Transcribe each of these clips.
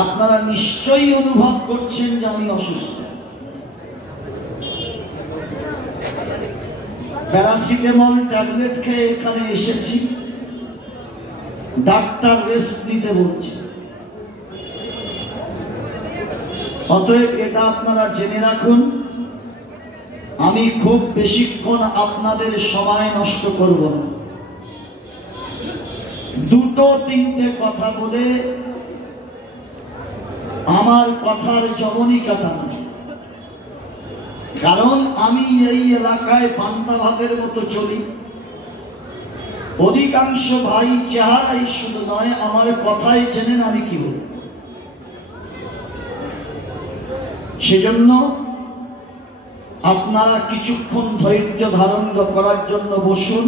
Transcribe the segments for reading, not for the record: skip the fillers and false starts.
আপনারা নিশ্চয়ই অনুভব করছেন যে আমি অসুস্থ। প্যারাসিটামল ট্যাবলেট খেয়ে এখানে এসেছি, ডাক্তার রেস্ট নিতে বলছে। অতএব এটা আপনারা জেনে রাখুন, আমি খুব বেশিক্ষণ আপনাদের সময় নষ্ট করব না। দুটো তিনটে কথা বলে আমার কথার জবনি কাটানো, কারণ আমি এই এলাকায় পান্তা ভাতের মতো চলি। অধিকাংশ ভাই চেহারাই শুধু নয়, আমার কথাই জেনেন আমি কি বলি। সেজন্য আপনারা কিছুক্ষণ ধৈর্য ধারণ করার জন্য বসুন।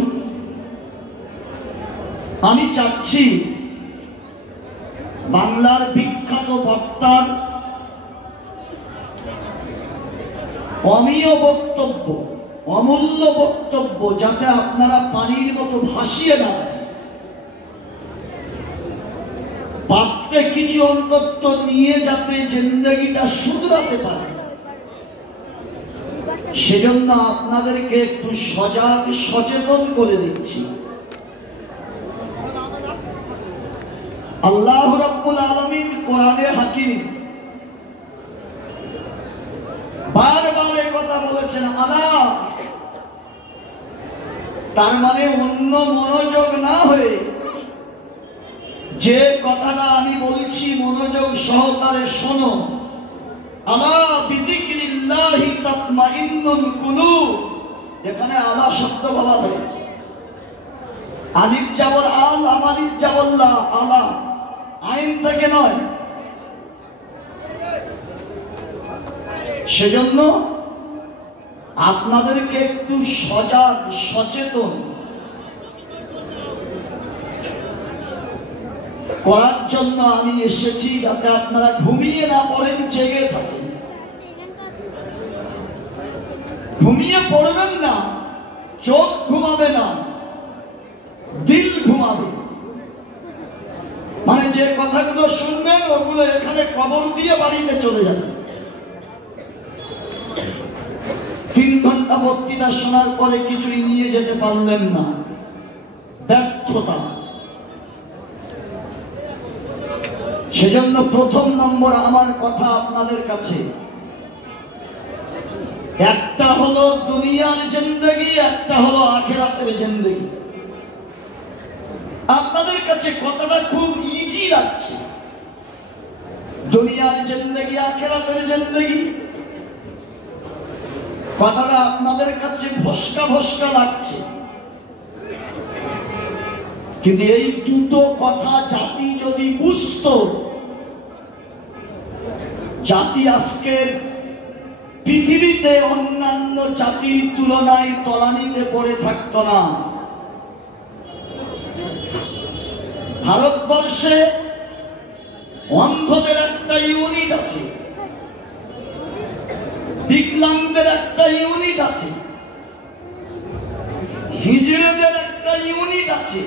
আমি চাচ্ছি বাংলার বিখ্যাত বক্তার অমীয় বক্তব্য, অমূল্য বক্তব্য যাতে আপনারা পানির মতো ভাসিয়ে না পাত্রে কিছু অন্তত নিয়ে যাতে জিন্দেগিটা শুধরাতে পারে, সেজন্য আপনাদেরকে একটু সজাগ সচেতন করে দিচ্ছি। আল্লাহ রাব্বুল আলামিন কোরআনে হাকিম বারবার এই কথা বলেছেন, আলা। তার মানে অন্য মনোযোগ না হয়ে যে কথাটা আমি বলছি মনোযোগ সহকারে শোনো। আলা বিযিকরিল্লাহি তাতমাইন্নুল কুলুব। এখানে আলা শব্দ বলা হয়েছে, আলিফ জাবর আল, আমালিফ জাবর লা, আলা আইন থেকে নয়। সেজন্য আপনাদেরকে একটু সজাগ সচেতন করার জন্য আমি এসেছি, যাতে আপনারা ঘুমিয়ে না পড়েন, জেগে থাকেন। ঘুমিয়ে পড়বেন না, চোখ ঘুমাবে না, দিল ঘুমাবে। মানে যে কথাগুলো শুনবেন ওগুলো এখানে কবর দিয়ে বাড়িতে চলে যাবে। 3 ঘন্টা বক্তৃতা শোনার পরে কিছুই নিয়ে যেতে পারলেন না, ব্যর্থতা। সেজন্য প্রথম নম্বর আমার কথা আপনাদের কাছে, একটা হলো দুনিয়ার জিন্দেগি, একটা হলো আখিরাতের জিন্দেগি। আপনাদের কাছে কথাটা খুব ইজি লাগছে, দুনিয়ার জিন্দেগি আখিরাতের জিন্দেগি। কথাটা আপনাদের কাছে ভস্কা ভস্কা লাগছে, কিন্তু এই দুটো কথা জাতি যদি বুঝতো, জাতি আজকের পৃথিবীতে অন্যান্য জাতির তুলনায় তলানিতে পড়ে থাকতো না। ভারতবর্ষে অন্ধদের একটা ইউনিট আছে, বিকলাঙ্গদের একটা ইউনিট আছে, হিজড়েদের একটা ইউনিট আছে,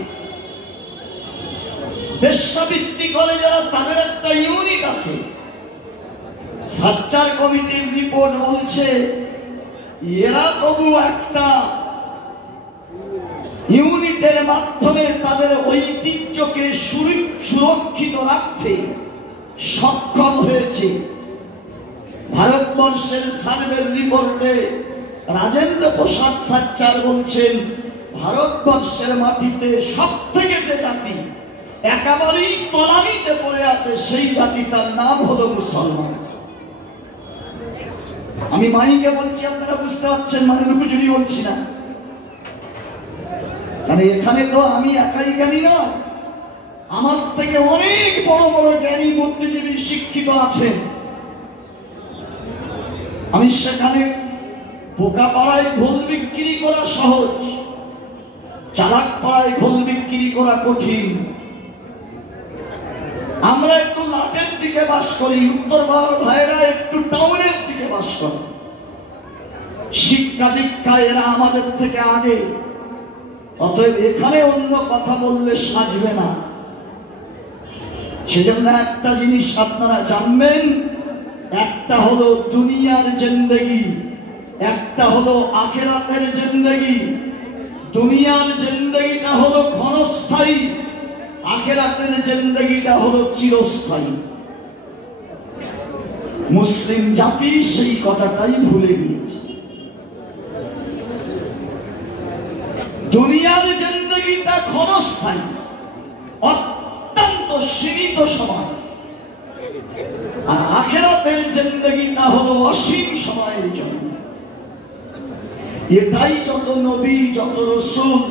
বেশ্যাবৃত্তি করে যারা তাদের একটা ইউনিট আছে। সাচ্চার কমিটির রিপোর্ট বলছে এরা তবু একটা ইউনিটের মাধ্যমে তাদের ঐতিহ্যকে সুরক্ষিত রাখতে সক্ষম হয়েছে। ভারতবর্ষের সার্ভের রিপোর্টে রাজেন্দ্র প্রসাদ সাচ্চার বলছেন, ভারতবর্ষের মাটিতে সব থেকে যে জাতি একেবারেই তলানিতে পড়ে আছে, সেই জাতিটার নাম হলো মুসলমান। আমি মাইকে বলছি, আপনারা বুঝতে পারছেন, মানে লুকোচুরি বলছি না, কারণ এখানে তো আমি একাই জ্ঞানী না, আমার থেকে অনেক বড় বড় জ্ঞানী বুদ্ধিজীবী শিক্ষিত আছেন। আমি সেখানে বোকা পাড়ায় ঘোল বিক্রি করা সহজ, চালাক পাড়ায় ঘোল বিক্রি করা কঠিন। আমরা একটু লাটের দিকে বাস করি, উত্তর ভারত ভাইরা একটু টাউনের দিকে বাস করে। শিক্ষা দীক্ষা এরা আমাদের থেকে আগে, অতএব এখানে অন্য কথা বললে সাজবে না। সেজন্য একটা জিনিস আপনারা জানবেন, একটা হলো দুনিয়ার জিন্দেগি, একটা হলো আখিরাতের জিন্দেগি। দুনিয়ার জিন্দেগিটা হলো ক্ষণস্থায়ী, আখিরাতের জিন্দেগিটা হলো চিরস্থায়ী। মুসলিম জাতি সেই কথাটাই ভুলে গিয়েছে। দুনিয়ার জিন্দেগিটা ক্ষণস্থায়ী, অত্যন্ত সীমিত সময়, আর আখিরাতের জিন্দেগিটা হলো অসীম সময়ের জন্য। এটাই যত নবী, যত রাসূল,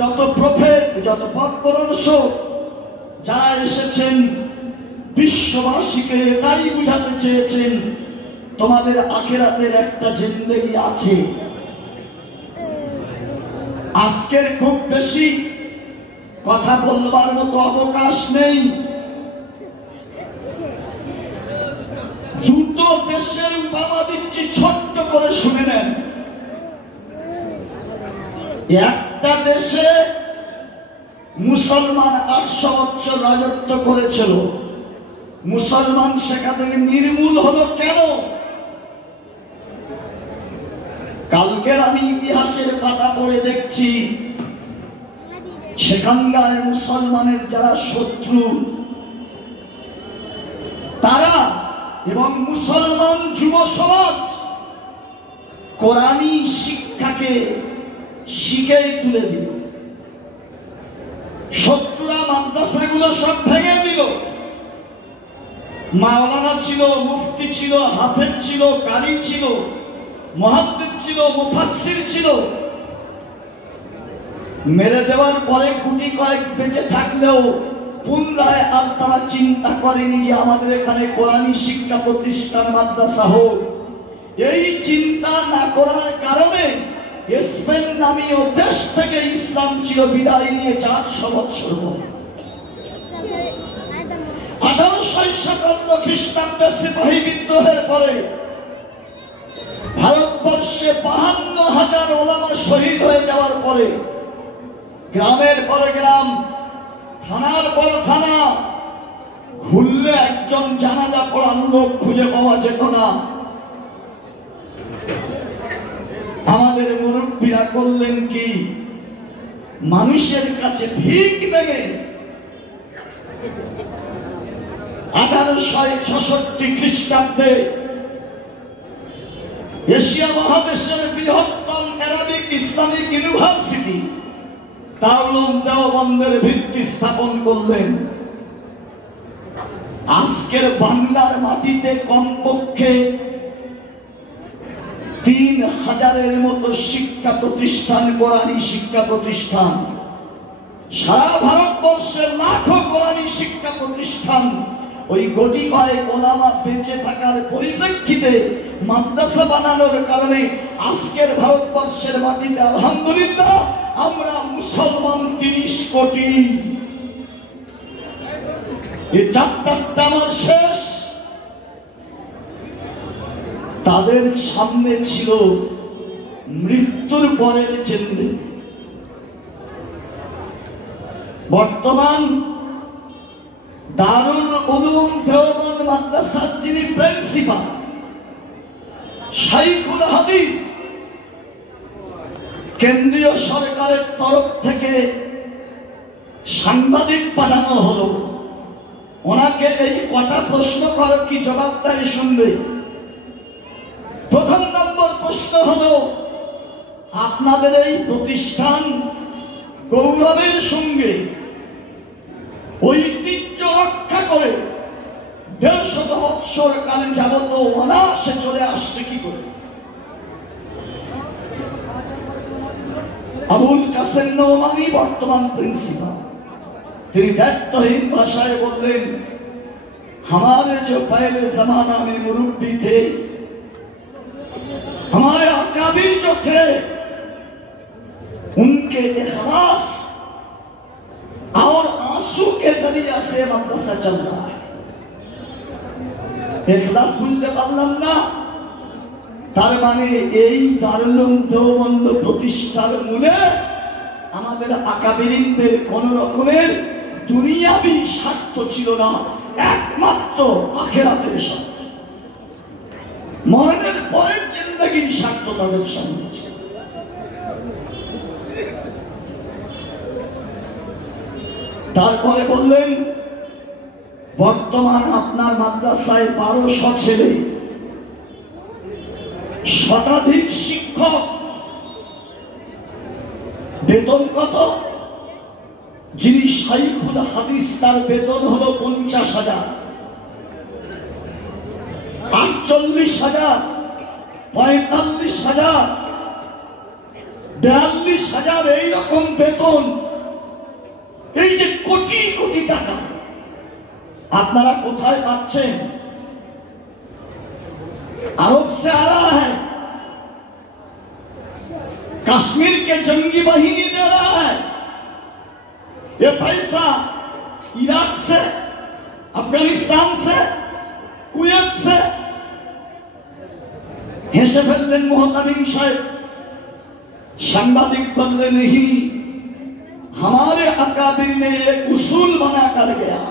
যত প্রফেট, যত পথপ্রদর্শক যারা এসেছেন বিশ্ববাসীকে এটাই বুঝাতে চেয়েছেন, তোমাদের আখিরাতের একটা জিন্দেগি আছে। আজকের খুব বেশি কথা বলবার মতো অবকাশ নেই। দুটো দেশের বাবা দিচ্ছি, ছোট্ট করে শুনে নেন। একটা দেশে মুসলমান 800 বছর রাজত্ব করেছিল, মুসলমান সেখান থেকে নির্মূল হলো কেন? কালকের আমি ইতিহাসের পাতা পড়ে দেখছি, সেখানকার মুসলমানের যারা শত্রু তারা এবং মুসলমান যুব সমাজ কোরআনী শিক্ষাকে শিখে তুলে দিল। শত্রুরা মাদ্রাসাগুলো সব ভেঙে দিল। মাওলানা ছিল, মুফতি ছিল, হাফেজ ছিল, কারি ছিল, মুহাদ্দিস ছিল, মুফাসসির ছিল। মেরে দেওয়ার পরে গুটি কয়েক বেঁচে থাকলেও পুনরায় আর তারা চিন্তা করেনি যে আমাদের এখানে কোরআনী শিক্ষা প্রতিষ্ঠান, মাদ্রাসা হোক। এই চিন্তা না করার কারণে স্পেন নামীয় দেশ থেকে ইসলাম ছিল বিদায় নিয়ে 400 বছর পর। 1857 খ্রিস্টাব্দে সিপাহী বিদ্রোহের পরে ভারতবর্ষে 52,000 ওলামা শহীদ হয়ে যাওয়ার পরে গ্রামের পরে গ্রাম, থানার পর থানা ঘুরলে একজন জানাজা পড়ার লোক খুঁজে পাওয়া যেত না। আমাদের মুরব্বীরা করলেন কি, মানুষের কাছে ভিক ভেঙে 1866 খ্রিস্টাব্দে এশিয়া মহাদেশের বৃহত্তম আরবিক ইসলামিক ইউনিভার্সিটি দারুল দেওবন্দের ভিত্তি স্থাপন করলেন। আজকের বাংলার মাটিতে কমপক্ষে 3000-এর মতো শিক্ষা প্রতিষ্ঠান, কোরআনী শিক্ষা প্রতিষ্ঠান, সারা ভারতবর্ষের লাখো কোরআনী শিক্ষা প্রতিষ্ঠান। ওই কোটি কয়েক ওলামা বেঁচে থাকার পরিপ্রেক্ষিতে মাদ্রাসা বানানোর কারণে আজকের ভারতবর্ষের মাটিতে আলহামদুলিল্লাহ আমরা মুসলমান 30 কোটি। এই চারটা আমার শেষ। তাদের সামনে ছিল মৃত্যুর পরের জিন্দেগি। বর্তমান দারুল উলুম দেওবন্দ মাদ্রাসার যিনি প্রিন্সিপাল, শাইখুল হাদিস, কেন্দ্রীয় সরকারের তরফ থেকে সাংবাদিক পাঠানো হলো। ওনাকে এই কটা প্রশ্ন করো, কি জবাবদারি শুনবে? প্রথম নম্বর প্রশ্ন হলো, আপনাদের এই প্রতিষ্ঠান গৌরবের সঙ্গে ঐতিহ্য রক্ষা করে 150 বৎসর কাল যাবত অনায়াসে চলে আসছে কি করে? আবুল কাসেম নোমানী বর্তমান প্রিন্সিপাল, তিনি দায়িত্বহীন ভাষায় বললেন, हमारे जो पहले जमाना में मुरब्बी थे, हमारे अकाबिर जो थे, उनके इखलास और आंसू के जरिए से मदरसा चल रहा है। इखलास बोलते पारलाम ना, তার মানে এই দারুল দেওবন্দ প্রতিষ্ঠার মূলে আমাদের আকাবিরিনদের কোন রকমের দুনিয়াবি স্বার্থ ছিল না, একমাত্র আখিরাতের স্বার্থ। মরণের পরের জিন্দেগির স্বার্থ তাদের সামনে ছিল। তারপরে বললেন, বর্তমান আপনার মাদ্রাসায় 1200 ছেলে, শতাধিক শিক্ষক, বেতন কত? যিনি শাইখুল হাদিস তার বেতন হলো 50,000, 48,000, 45,000, 42,000 এইরকম বেতন। এই যে কোটি কোটি টাকা আপনারা কোথায় পাচ্ছেন? আরব से आ रहा है, कश्मीर के जंगी बाहिनी दे रहा है, ये पैसा इराक से, अफगानिस्तान से, कुवैत से। हेसे ফেললেন मोहतरम साहब। सांबादिक बंदे नहीं, हमारे अकाबिर ने एक उसूल बना कर गया।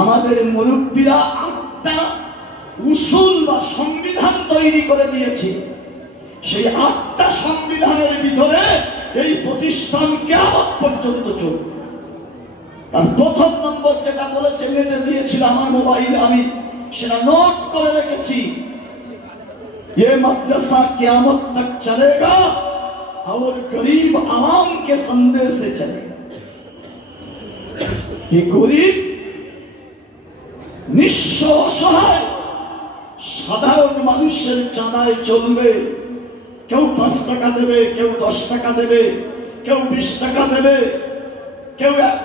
আমাদের মুরব্বীরা 8টা উসুল বা সংবিধান তৈরি করে দিয়েছে। সেই 8টা সংবিধানের ভিতরে এই প্রতিষ্ঠান কিয়ামত পর্যন্ত চলবে। তার প্রথম নম্বর যেটা বলেছে, নেটে দিয়েছিল আমার মোবাইলে, আমি সেটা নোট করে রেখেছি। ये मदरसा कियामत तक चलेगा और गरीब आवाम के संदेश से चलेगा। ये गरीब নিঃস্ব অসহায় সাধারণ মানুষের চাঁদায় চলবে। কেউ 5 টাকা দেবে, কেউ 10 টাকা দেবে, কেউ 20 টাকা দেবে, কেউ 1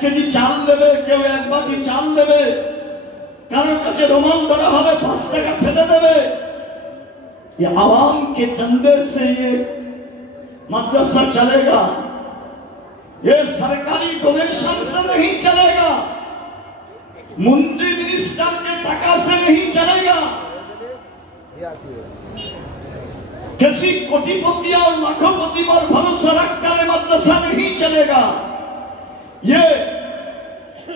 কেজি চাল দেবে, কেউ 1 বাটি চাল দেবে, কারোর কাছে রুমাল ধরা হবে, 5 টাকা ফেলে দেবে। ये आवाम के चंदे से ये मदरसा चलेगा, ये सरकारी डोनेशन से नहीं चलेगा, मंत्री मिनिस्टर के टका से नहीं चलेगा, किसी कोटिपति और लाखोपति पर भरोसा रखकर मदरसा नहीं चलेगा। ये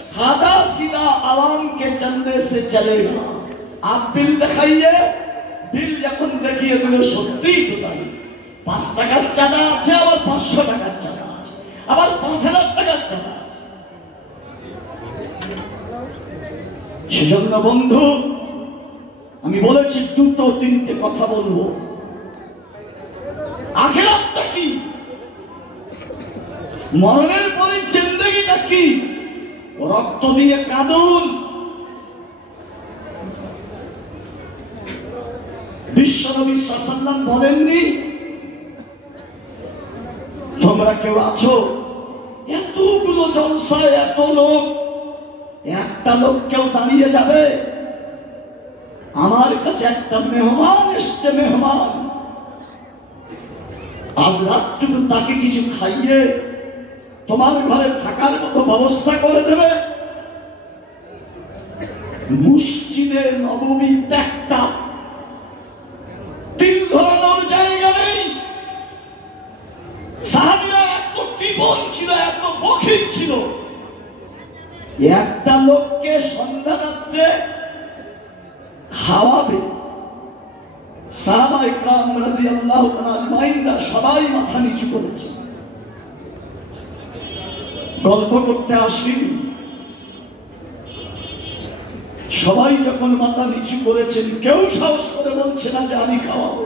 सादा सीधा आवाम के चंदे से चलेगा। आप बिल दिखाइए, बिल যখন দেখিয়ে দিল সত্যিই তো তাই। 5 টাকার চাঁদা আছে, আবার 500 টাকার চাঁদা আছে, আবার 5,000 টাকার চাঁদা আছে। সেজন্য বন্ধু, আমি বলেছি 2-3টে কথা বলবো। আখিরাতটা কি? মরণের পরে জিন্দেগিটা কি? রক্ত দিয়ে কাঁদুন। বিশ্বনবী সাল্লাল্লাহু আলাইহি ওয়াসাল্লাম বলেননি, তোমরা কেউ আছো এতগুলো জলসায়, এত লোক, একটা লোক কেউ দাঁড়িয়ে যাবে? আমার কাছে একটা মেহমান এসছে, মেহমান, আজ রাতটুকু তাকে কিছু খাইয়ে তোমার ঘরে থাকার মতো ব্যবস্থা করে দেবে? মসজিদে নববী একটা তিল ধরানোর জায়গা নেই। সাহাবীরা এত কৃপণ ছিল, এত বখিল ছিল, একটা লোককে সন্ধ্যা রাত্রে খাওয়াবে। সাহাবায়ে কেরাম রাদিয়াল্লাহু তাআলা আজমাইনরা সবাই মাথা নিচু করেছে, গল্প করতে আসেনি। সবাই যখন মাথা নিচু করেছেন, কেউ সাহস করে বলছে না যে আমি খাওয়াবো।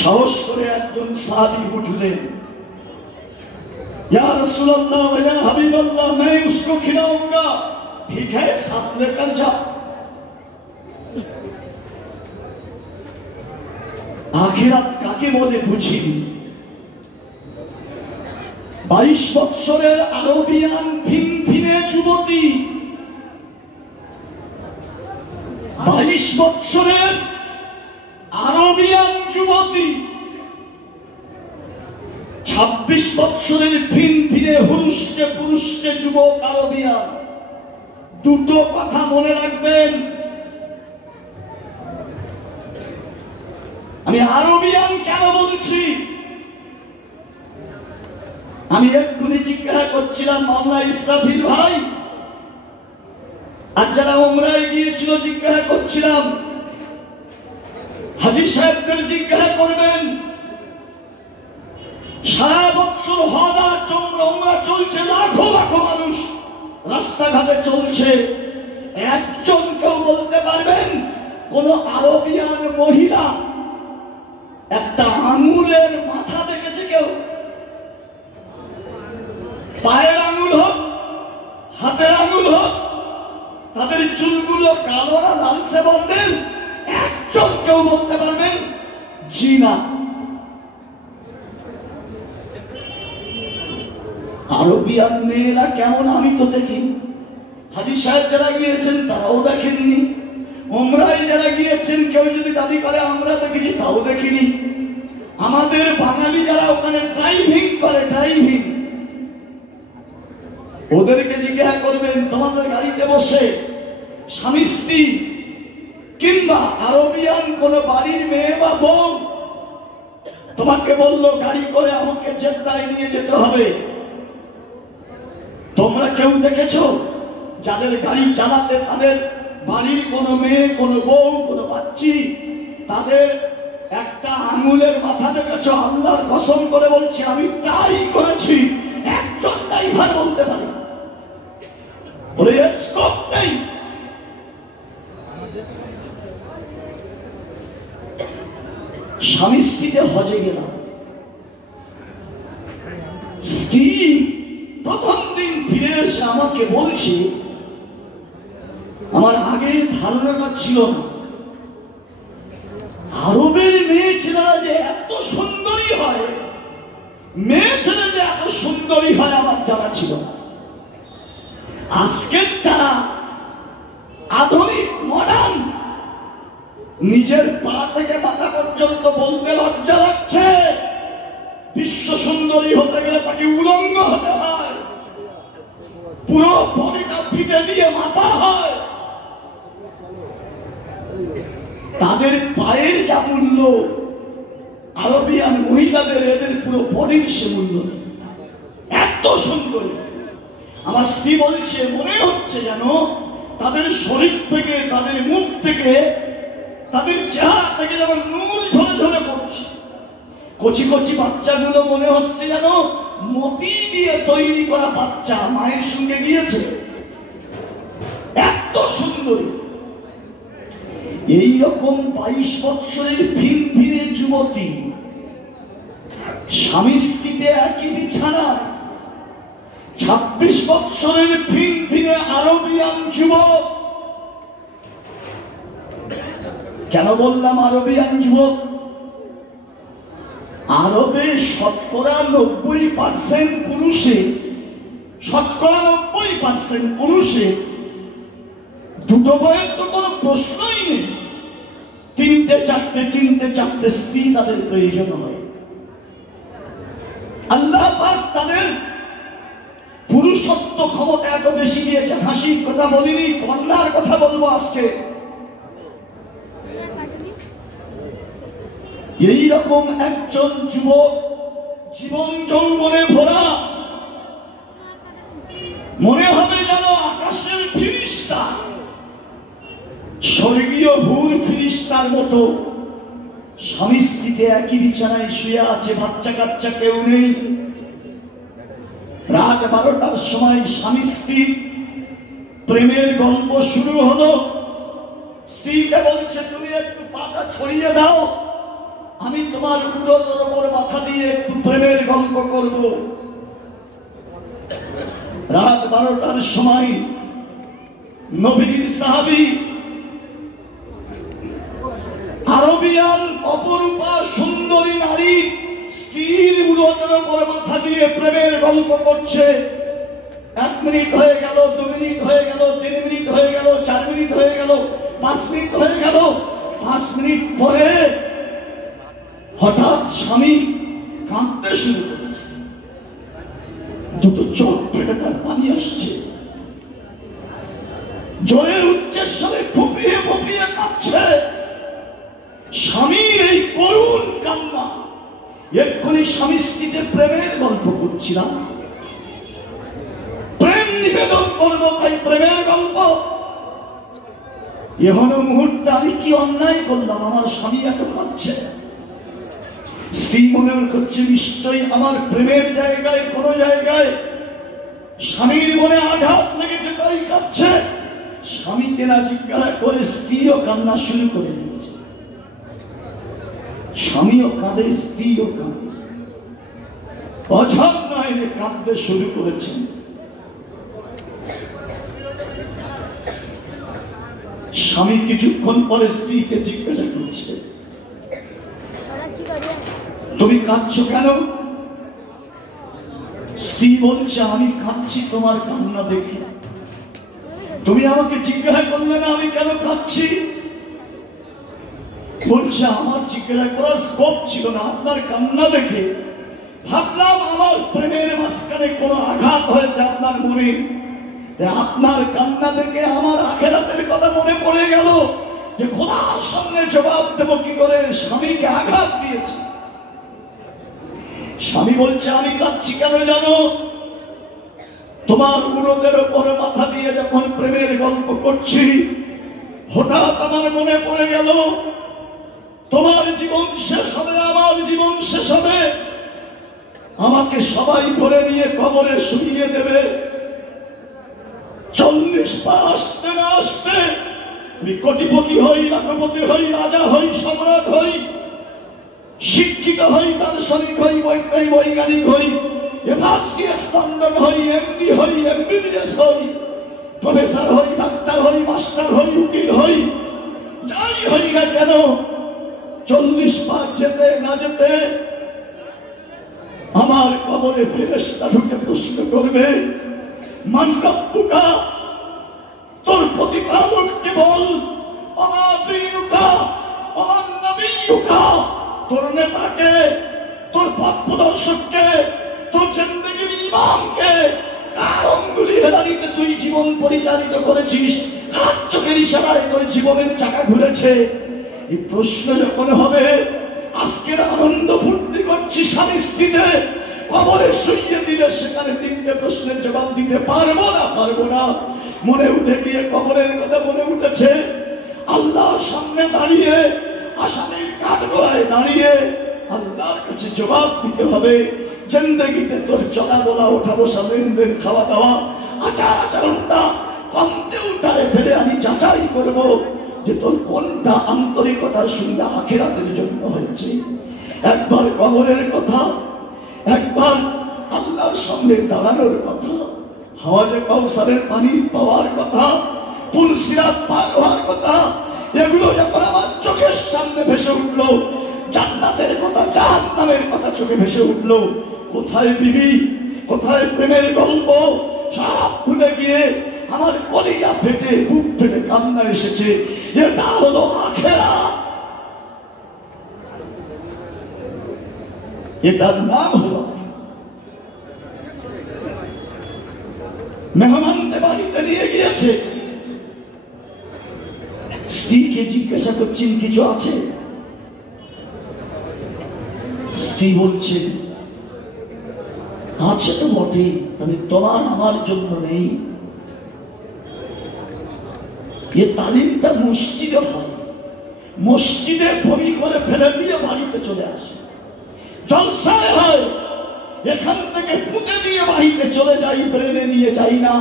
সাহস করে একজন সাহাবী উঠলেন, या रसूल अल्लाह या हबीब अल्लाह, मैं उसको खिलाऊंगा। ठीक है, साथ लेकर जाओ। आखिरात काके बोले बुझिनी। 22 বছরের আরবিয়ান ফিনফিনে যুবতী, 22 বছরের আরবিয়ান যুবতী, 26 বছরের ফিনফিনে হুরুষ্টে পুরুষ্টে যুবক আরবিয়ান। দুটো কথা মনে রাখবেন, আমি আরবিয়ান কেন বলছি? আমি এক্ষুনি জিজ্ঞাসা করছিলাম মাওলানা ইসরাফিল ভাই, আর যারা উমরায় গিয়েছিল জিজ্ঞাসা করছিলাম, হাজী সাহেবদের জিজ্ঞাসা করবেন, সারা বছর হজ আর উমরা চলছে, লাখো লাখো মানুষ রাস্তাঘাটে চলছে, একজন কেউ বলতে পারবেন কোন আরবিয়ান মহিলা একটা আঙুলের মাথা দেখেছে কেউ? পায়ের আঙুল হোক, হাতের আঙুল হোক, তাদের চুলগুলো কালো না লালচে বলবেন? একজন কেউ বলতে পারবেন? জি না। আরবিয়ান মেয়েরা কেমন আমি তো দেখি, হাজী সাহেব যারা গিয়েছেন তারাও দেখেননি, উমরায় যারা গিয়েছেন কেউ যদি দাবি করে আমরা দেখেছি তাও দেখিনি। আমাদের বাঙালি যারা ওখানে ড্রাইভিং করে, ড্রাইভিং, ওদেরকে জিজ্ঞাসা করবেন তোমাদের গাড়িতে বসে স্বামী স্ত্রী কিংবা আরবিয়ান কোন বাড়ির মেয়ে বা বউ তোমাকে বললো গাড়ি করে আমাকে জেদ্দায় নিয়ে যেতে হবে, তোমরা কেউ দেখেছো যাদের গাড়ি চালাতে তাদের বাড়ির কোনো মেয়ে, কোনো বউ, কোনো বাচ্চি তাদের একটা আঙুলের মাথা দেখেছো? আল্লাহর কসম করে বলছি আমি তাই করেছি। একজন ড্রাইভার বলতে পারে, বলে স্কোপ নেই। স্বামী স্ত্রীতে হজে গেলাম, স্ত্রী প্রথম দিন ফিরে এসে আমাকে বলছে, আমার আগে ধারণাটা ছিল না আরবের মেয়ে ছেলেরা যে এত সুন্দরী হয়, মেয়ে ছেলে যে এত সুন্দরী হয় আমার জানা ছিল না। আজকের যারা আধুনিক মডার্ন, নিজের পা থেকে মাথা পর্যন্ত বলতে লজ্জা লাগছে, বিশ্ব সুন্দরী হতে গেলে তাকে উলঙ্গ হতে হয়, পুরো বডিটা ফিতে দিয়ে মাপা হয়, তাদের পায়ের যা মূল্য আরবিয়ান মহিলাদের এদের পুরো বডির সে মূল্য নেই, এত সুন্দরী। আমার স্ত্রী বলছে মনে হচ্ছে যেন তাদের শরীর থেকে, তাদের মুখ থেকে, তাদের চেহারা থেকে যেন নূর ঝরে ঝরে পড়ছে। কচি কচি বাচ্চাগুলো মনে হচ্ছে যেন মতি দিয়ে তৈরি করা বাচ্চা মায়ের সঙ্গে গিয়েছে, এত সুন্দরী। এইরকম 22 বছরের ভিনভিনে যুবতী স্বামী স্ত্রীতে একই বিছানা, 26 বছরের ভিনভিনে আরবিয়ান যুবক। কেন বললাম আরবিয়ান যুবক? আরবে শতকরা 90% পুরুষে, শতকরা 90% পুরুষে দুটো বইয়ের তো কোনো প্রশ্নই নেই, তিনটে চারটে স্ত্রী তাদের প্রয়োজন হয়। আল্লাহ পাক তাদের পুরুষত্ব ক্ষমতা এত বেশি দিয়েছে। হাসির কথা বলিনি, কন্যার কথা বলবো আজকে। এইরকম একজন যুবক জীবন যৌবনে ভরা, মনে হবে যেন আকাশের ফিরিস্তা, স্বর্গীয় হুর ফিরিস্তার মতো স্বামী স্ত্রীতে একই বিছানায় শুয়ে আছে, বাচ্চা কাচ্চা কেউ নেই। রাত 12টার সময় স্বামী স্ত্রী প্রেমের গল্প শুরু হলো। স্ত্রীকে বলছে তুমি একটু পাতা ছড়িয়ে দাও, আমি তোমার উরোর উপর মাথা দিয়ে একটু প্রেমের গল্প করব। রাত 12টার সময় নবীর সাহাবী আরবিয়ান অপরূপা সুন্দরী নারী স্ত্রীর উরোর উপর মাথা দিয়ে প্রেমের গল্প করছে। 1 মিনিট হয়ে গেল, 2 মিনিট হয়ে গেল, 3 মিনিট হয়ে গেল, 4 মিনিট হয়ে গেল, 5 মিনিট হয়ে গেল। 5 মিনিট পরে হঠাৎ স্বামী কাঁদতে শুরু করেছে, দুটো চোখ ফেটে তার পানি আসছে, জোরে উচ্চস্বরে ফুপিয়ে ফুপিয়ে কাঁদছে। স্বামীর এই করুণ কান্না এক্ষুনি স্বামী স্ত্রীতে প্রেমের গল্প করছিলাম, প্রেম নিবেদন করবো, তাই প্রেমের গল্প। এখন মুহূর্তে আমি কি অন্যায় করলাম, আমার স্বামী এত কাঁদছে। স্ত্রী মনে করছে নিশ্চয়ই আমার প্রেমের জায়গায় কোন জায়গায় স্বামীর মনে আঘাত লেগেছে, তাই কাঁদছে। স্বামীকে না জিজ্ঞাসা করে স্ত্রীও কান্না শুরু করে দিয়েছে। স্বামীও কাঁদে, স্ত্রীও কাঁদে, অঝর নয় কাঁদতে শুরু করেছেন। স্বামী কিছুক্ষণ পরে স্ত্রীকে জিজ্ঞাসা করছে, তুমি কাঁদছো কেন? স্ত্রী বলছে, আমি কাঁদছি তোমার কান্না দেখে। তুমি আমাকে জিজ্ঞাসা করলে না আমি কেন কাঁদছি? বলছে, আমার জিজ্ঞাসা করার স্কোপ ছিল না, আপনার কান্না দেখে ভাবলাম আমার প্রেমের মাঝখানে কোনো আঘাত হয়েছে আপনার মনে। আপনার কান্না দেখে আমার আখিরাতের কথা মনে পড়ে গেল, যে খোদার সামনে জবাব দেব কি করে, স্বামীকে আঘাত দিয়েছে। স্বামী বলছে, আমি কাঁদছি কেন জানো? তোমার উরদের উপরে মাথা দিয়ে যখন প্রেমের গল্প করছি, হঠাৎ আমার মনে পড়ে গেল তোমার জীবন শেষ হবে, আমার জীবন শেষ হবে, আমাকে সবাই ধরে নিয়ে কবরে শুইয়ে দেবে। 40 পা আসতে না আসতে আমি কোটিপতি হই, লাখপতি হই, রাজা হই, সম্রাট হই, শিক্ষিত হই, দার্শনিক হই, বৈজ্ঞানিক হই, এফআরসিএস লন্ডন হই, এমডি হই, এমবিবিএস হই, প্রফেসর হই, ডাক্তার হই, মাস্টার হই, উকিল হই, যাই হই না কেন 40 পা যেতে না যেতে আমার কবরে ফেরেশতা ঢুকে প্রশ্ন করবে, মান রব্বুকা, তোর প্রতিপালককে বল, আমা দীনুকা, আমা নবিয়্যুকা, তোর নেতাকে, তোর পথ প্রদর্শককে, তোর জিন্দেগির ইমামকে, কার অঙ্গুলি হেলানিতে তুই জীবন পরিচালিত করেছিস, কার চোখের ইশারায় তোর জীবনের চাকা ঘুরেছে। এই প্রশ্ন যখন হবে, আজকের আনন্দ ফুর্তি করছি স্বামী স্ত্রীতে, কবরে শুইয়ে দিলে সেখানে 3টে প্রশ্নের জবাব দিতে পারবো না। মনে উঠে গিয়ে কবরের কথা মনে উঠেছে, আল্লাহর সামনে দাঁড়িয়ে, আসামির কাঠগড়ায় দাঁড়িয়ে আল্লাহর কাছে জবাব দিতে হবে, জিন্দেগিতে তোর চলা বলা, ওঠা বসা, লেনদেন, খাওয়া দাওয়া, আচার আচরণটা কম্পিউটারে ফেলে আমি যাচাই করব যে তোর কোনটা আন্তরিকতার সঙ্গে আখিরাতের জন্য হয়েছে। একবার কবরের কথা, একবার আল্লাহর সামনে দাঁড়ানোর কথা, হাওয়াজে কাউসারের পানি পাওয়ার কথা, পুল সিরাত পার হওয়ার কথা, এগুলো যখন আমার চোখের সামনে ভেসে উঠলো, জান্নাতের কথা, জাহান্নামের কথা চোখে ভেসে উঠলো, কোথায় বিবি, কোথায় প্রেমের গল্প, সব ভুলে গিয়ে আমার কলিজা ফেটে, বুক ফেটে কান্না এসেছে। এটা হলো আখিরাত, এটার নাম হলো মেহমানকে বাড়িতে নিয়ে গিয়েছে, স্ত্রীকে জিজ্ঞাসা করছেন কিছু আছে? স্ত্রী বলছে, আছে তো বটে, তবে তোমার আমার জন্য নেই। এ তালিমটা মসজিদে হয়, মসজিদে বমি করে ফেলে দিয়ে বাড়িতে চলে আসে, জলসায় হয়, এখান থেকে পুঁতে দিয়ে বাড়িতে চলে যাই, ব্রেনে নিয়ে যাই না।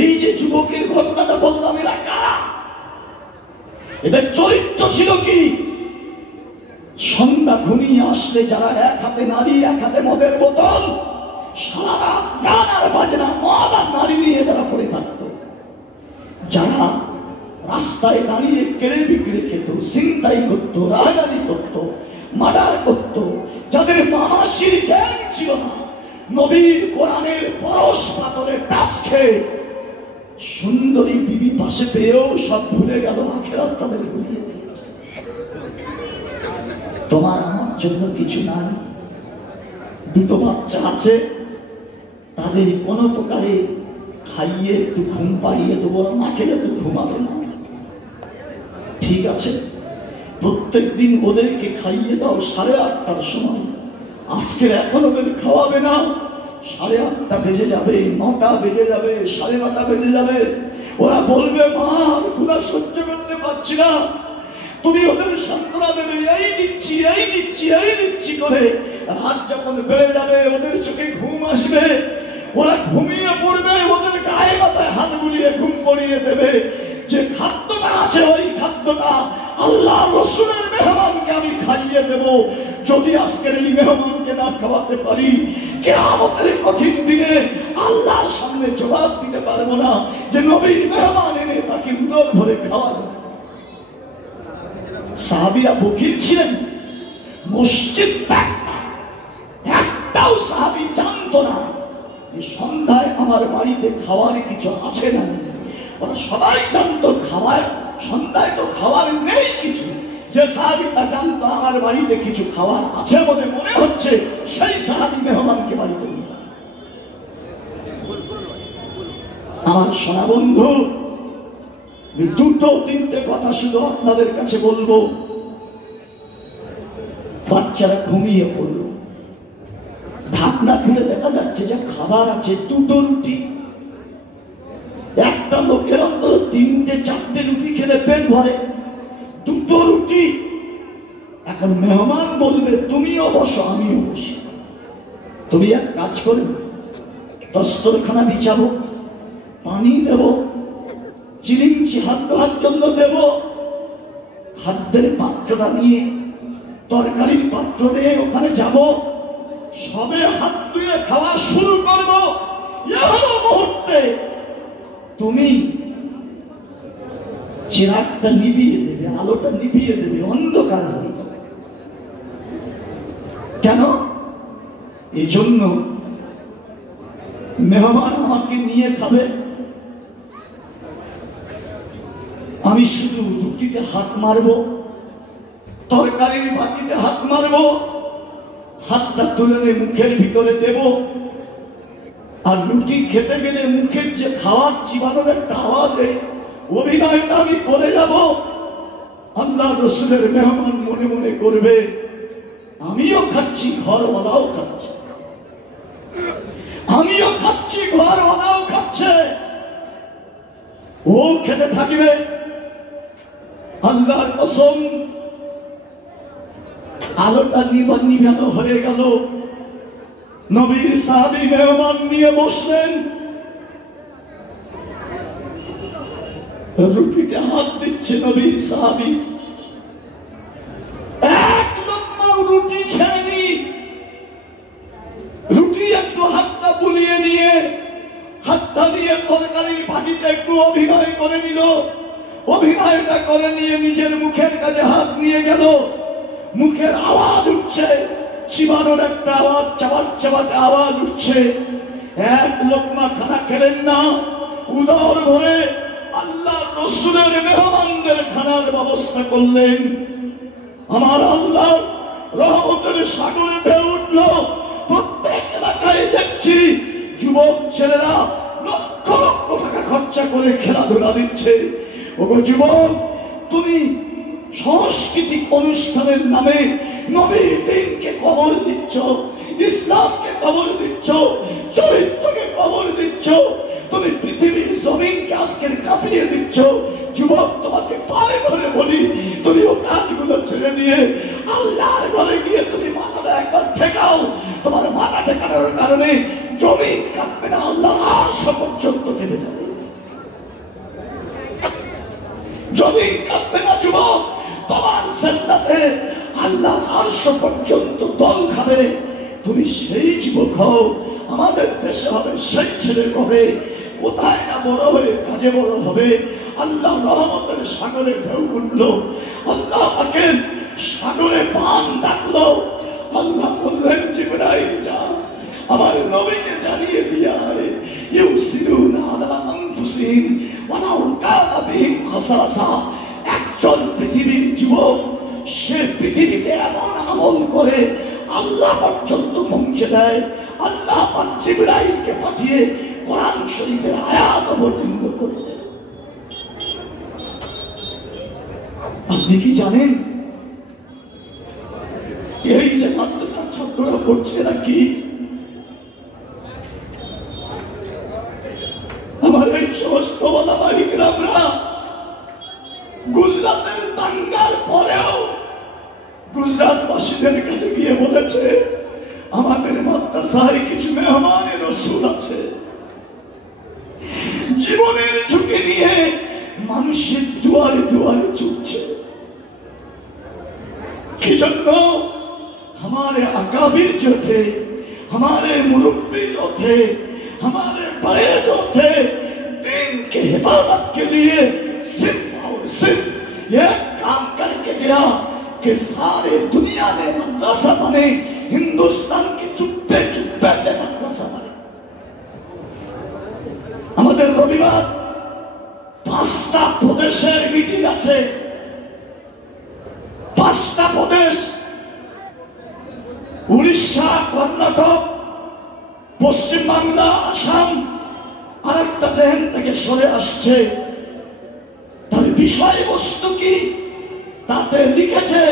এই যে যুবকের ঘটনাটা বললাম, এরা কারা? এদের চরিত্র ছিল কি? সন্ধ্যা ঘুমিয়ে আসলে যারা এক হাতে নারী, এক হাতে মদের বোতল, সারা গান আর বাজনা, মদ আর নারী নিয়ে যারা পড়ে থাকতো, যারা রাস্তায় দাঁড়িয়ে কেড়ে বিক্রি খেত, ছিনতাই করত, রাহাজানি করত, মার্ডার করত, যাদের মামাসির জ্ঞান ছিল না, নবীর কোরআনের পরশ পাথরে টাস খেয়ে সুন্দরী বিবি পাশে পেয়েও সব ভুলে গেল, আখিরাত তাদের ভুলিয়ে দিয়েছে। তোমার আমার জন্য কিছু নাই, 2টো বাচ্চা আছে, তাদের কোনো প্রকারে খাইয়ে একটু ঘুম পাড়িয়ে দেবো, না খেলে তো ঘুমাবে না, ঠিক আছে। প্রত্যেক দিন ওদেরকে খাইয়ে দাও 8:30টার সময়। আজকের এখন ওদের খাওয়াবে না, 8:30 বেজে যাবে, 9টা বেজে যাবে, 9:30 বেজে যাবে। ওরা বলবে মা ক্ষুধা সহ্য করতে পারছি না। তুমি ওদের সান্ত্বনা দেবে, এই দিচ্ছি এই দিচ্ছি এই দিচ্ছি করে। রাত যখন বেড়ে যাবে ওদের চোখে ঘুম আসবে, ওরা ঘুমিয়ে পড়বে, ওদের গায়ে মাথায় হাত বুলিয়ে ঘুম পড়িয়ে দেবে। যে খাদ্যটা আছে ওই খাদ্যটা আল্লাহ রসুলের মেহমানকে আমি খাইয়ে দেব। যদি আজকের এই মেহমানকে না খাওয়াতে পারি, কিয়ামতের কঠিন দিনে আল্লাহর সামনে জবাব দিতে পারবো না যে নবীর মেহমান এনে তাকে উদর ভরে খাওয়ানো। সাহাবীরা বকিল ছিলেন, মসজিদ একটাও সাহাবী জানতো না যে সন্ধ্যায় আমার বাড়িতে খাওয়ার কিছু আছে না। ওরা সবাই জানতো খাওয়ার সন্ধ্যায় তো খাওয়ার নেই কিছু। যে সাহাবীটা জানতো আমার বাড়িতে কিছু খাওয়ার আছে বলে মনে হচ্ছে, সেই সাহাবী মেহমানকে বাড়িতে নিয়ে। আমার সোনা বন্ধু, দুটো তিনটে কথা শুধু আপনাদের কাছে বলবো। বাচ্চারা ঘুমিয়ে পড়লো, ঢাকনা খুলে দেখা যাচ্ছে যে খাবার আছে, 2টো রুটি। একটা লোকের অন্তত 3-4টে রুটি খেলে পেট ভরে, 2টো রুটি। এখন মেহমান বলবে তুমিও বসো আমিও বসি। তুমি এক কাজ করবে, দস্তরখানা বিছাবো, পানি দেব, চিলিমচি হাত ধোয়ার জন্য দেব, খাদ্যের পাত্রটা নিয়ে তরকারির পাত্র নিয়ে ওখানে যাব, সবে হাত ধুয়ে খাওয়া শুরু করব। এই মুহূর্তে তুমি চিরাগটা নিভিয়ে দেবে, আলোটা নিভিয়ে দেবে, অন্ধকার হয়ে যাবে। কেন? এই জন্য মেহমান আমাকে নিয়ে খাবে, আমি শুধু রুটিতে হাত মারবো, তরকারির বাটিতে হাত মারবো, হাতটা তুলে মুখের ভিতরে দেব। আর রুটি খেতে গেলে মুখের যে খাওয়ার চিবানোর একটা আওয়াজ, অভিনয়টা আমি করে যাব। আল্লাহ রসুলের মেহমান মনে মনে করবে আমিও খাচ্ছি, ঘরওয়ালাও খাচ্ছে, আমিও খাচ্ছি, ঘরওয়ালাও খাচ্ছে। ও খেতে থাকবে। আল্লাহর কসম, আলোটা নিভানো হয়ে গেল। নবীর সাহাবী মেহমান নিয়ে বসলেন, রুটিতে হাত দিচ্ছে নবীর সাহাবী, এক লোকমাও রুটি ছেড়েনি। রুটি একটু হাতটা বুলিয়ে নিয়ে, হাতটা নিয়ে তরকারির বাটিতে একটু অভিনয় করে নিল। অভিনয়টা করে নিয়ে নিজের মুখের কাছে হাত নিয়ে গেল। মুখের আওয়াজ উঠছে, চিবানোর একটা আওয়াজ, চাবাতে আওয়াজ উঠছে। এক লোকমা খানা খেলেন না, উদর ভরে আল্লাহ রসুলের মেহমানদের খানার ব্যবস্থা করলেন। আমার আল্লাহ রহমতের সাগরে ঢেউ উঠল। প্রত্যেক এলাকায় দেখছি যুবক ছেলেরা লক্ষ লক্ষ টাকা খরচা করে খেলাধুলা দিচ্ছে। ওগো যুবক, তুমি সাংস্কৃতিক অনুষ্ঠানের নামে নবীর দিনকে কবর দিচ্ছ, ইসলামকে কবর দিচ্ছ, চরিত্রকে কবর দিচ্ছ, তুমি পৃথিবীর জমিনকে আজকের কাঁপিয়ে দিচ্ছ। যুবক, তোমাকে পায়ে ধরে বলি, তুমি ও কাজগুলো ছেড়ে দিয়ে আল্লাহর ঘরে গিয়ে তুমি মাথাটা একবার ঠেকাও। তোমার মাথা ঠেকানোর কারণে জমিন কাঁপবে না, আল্লাহ আরশ পর্যন্ত কেঁপে যাবে। জমিন কাঁপবে না যুবক, তোমার সেজদাতে আল্লাহ আরশ পর্যন্ত দল খাবে। তুমি সেই যুবক হও, আমাদের দেশে হবে সেই ছেলে হবে। কোথায় না বড় হয়ে কাজে বড় হবে। আল্লাহ রহমতের সাগরে ঢেউ উঠল, আল্লাহ তাকে সাগরে পান ডাকলো। আল্লাহ বললেন জিবরাইল যা, আমার নবীকে জানিয়ে দিয়া ইউসিরুনা আলা আনফুসিহিম ওয়া লাউ কানা বিহিম খাসাসা। একজন পৃথিবীর যুবক, সে পৃথিবীতে এমন আমল করে আল্লাহ পর্যন্ত পৌঁছে দেয়। আল্লাহ জিবরাইলকে পাঠিয়ে কোরআন শরীফের আয়াত অবতীর্ণ করে দেয়। আপনি কি জানেন এই যে মাদ্রাসার ছাত্ররা পড়ছে এরা কি? আমার এই সমস্ত ওলামায়ে কিরামরা গুজরাটের দাঙ্গার পরেও গুজরাটবাসীদের কাছে গিয়ে বলেছে আমাদের মাদ্রাসায় কিছু মেহমানের রাসূল আছে। জীবনের ঝুঁকি নিয়ে মানুষের দুয়ারে দুয়ারে ছুটছে। কি জন্য? हमारे अकाबिर जो थे, हमारे मुरब्बी जो थे, हमारे बड़े जो थे, दीन की हिफाजत के लिए सिर्फ और सिर्फ ये काम करके गया कि सारे दुनिया में मदरसा बने, हिंदुस्तान की चुप्पे चुप्पे में मदरसा बने। हमारे रविवार 5টা প্রদেশের মিটিং আছে। 5টা প্রদেশ, উড়িষ্যা, কর্ণাটক, পশ্চিমবাংলা, আসাম, আরেকটা জেহেন থেকে সরে আসছে। তার বিষয়বস্তু কি? তাতে লিখেছে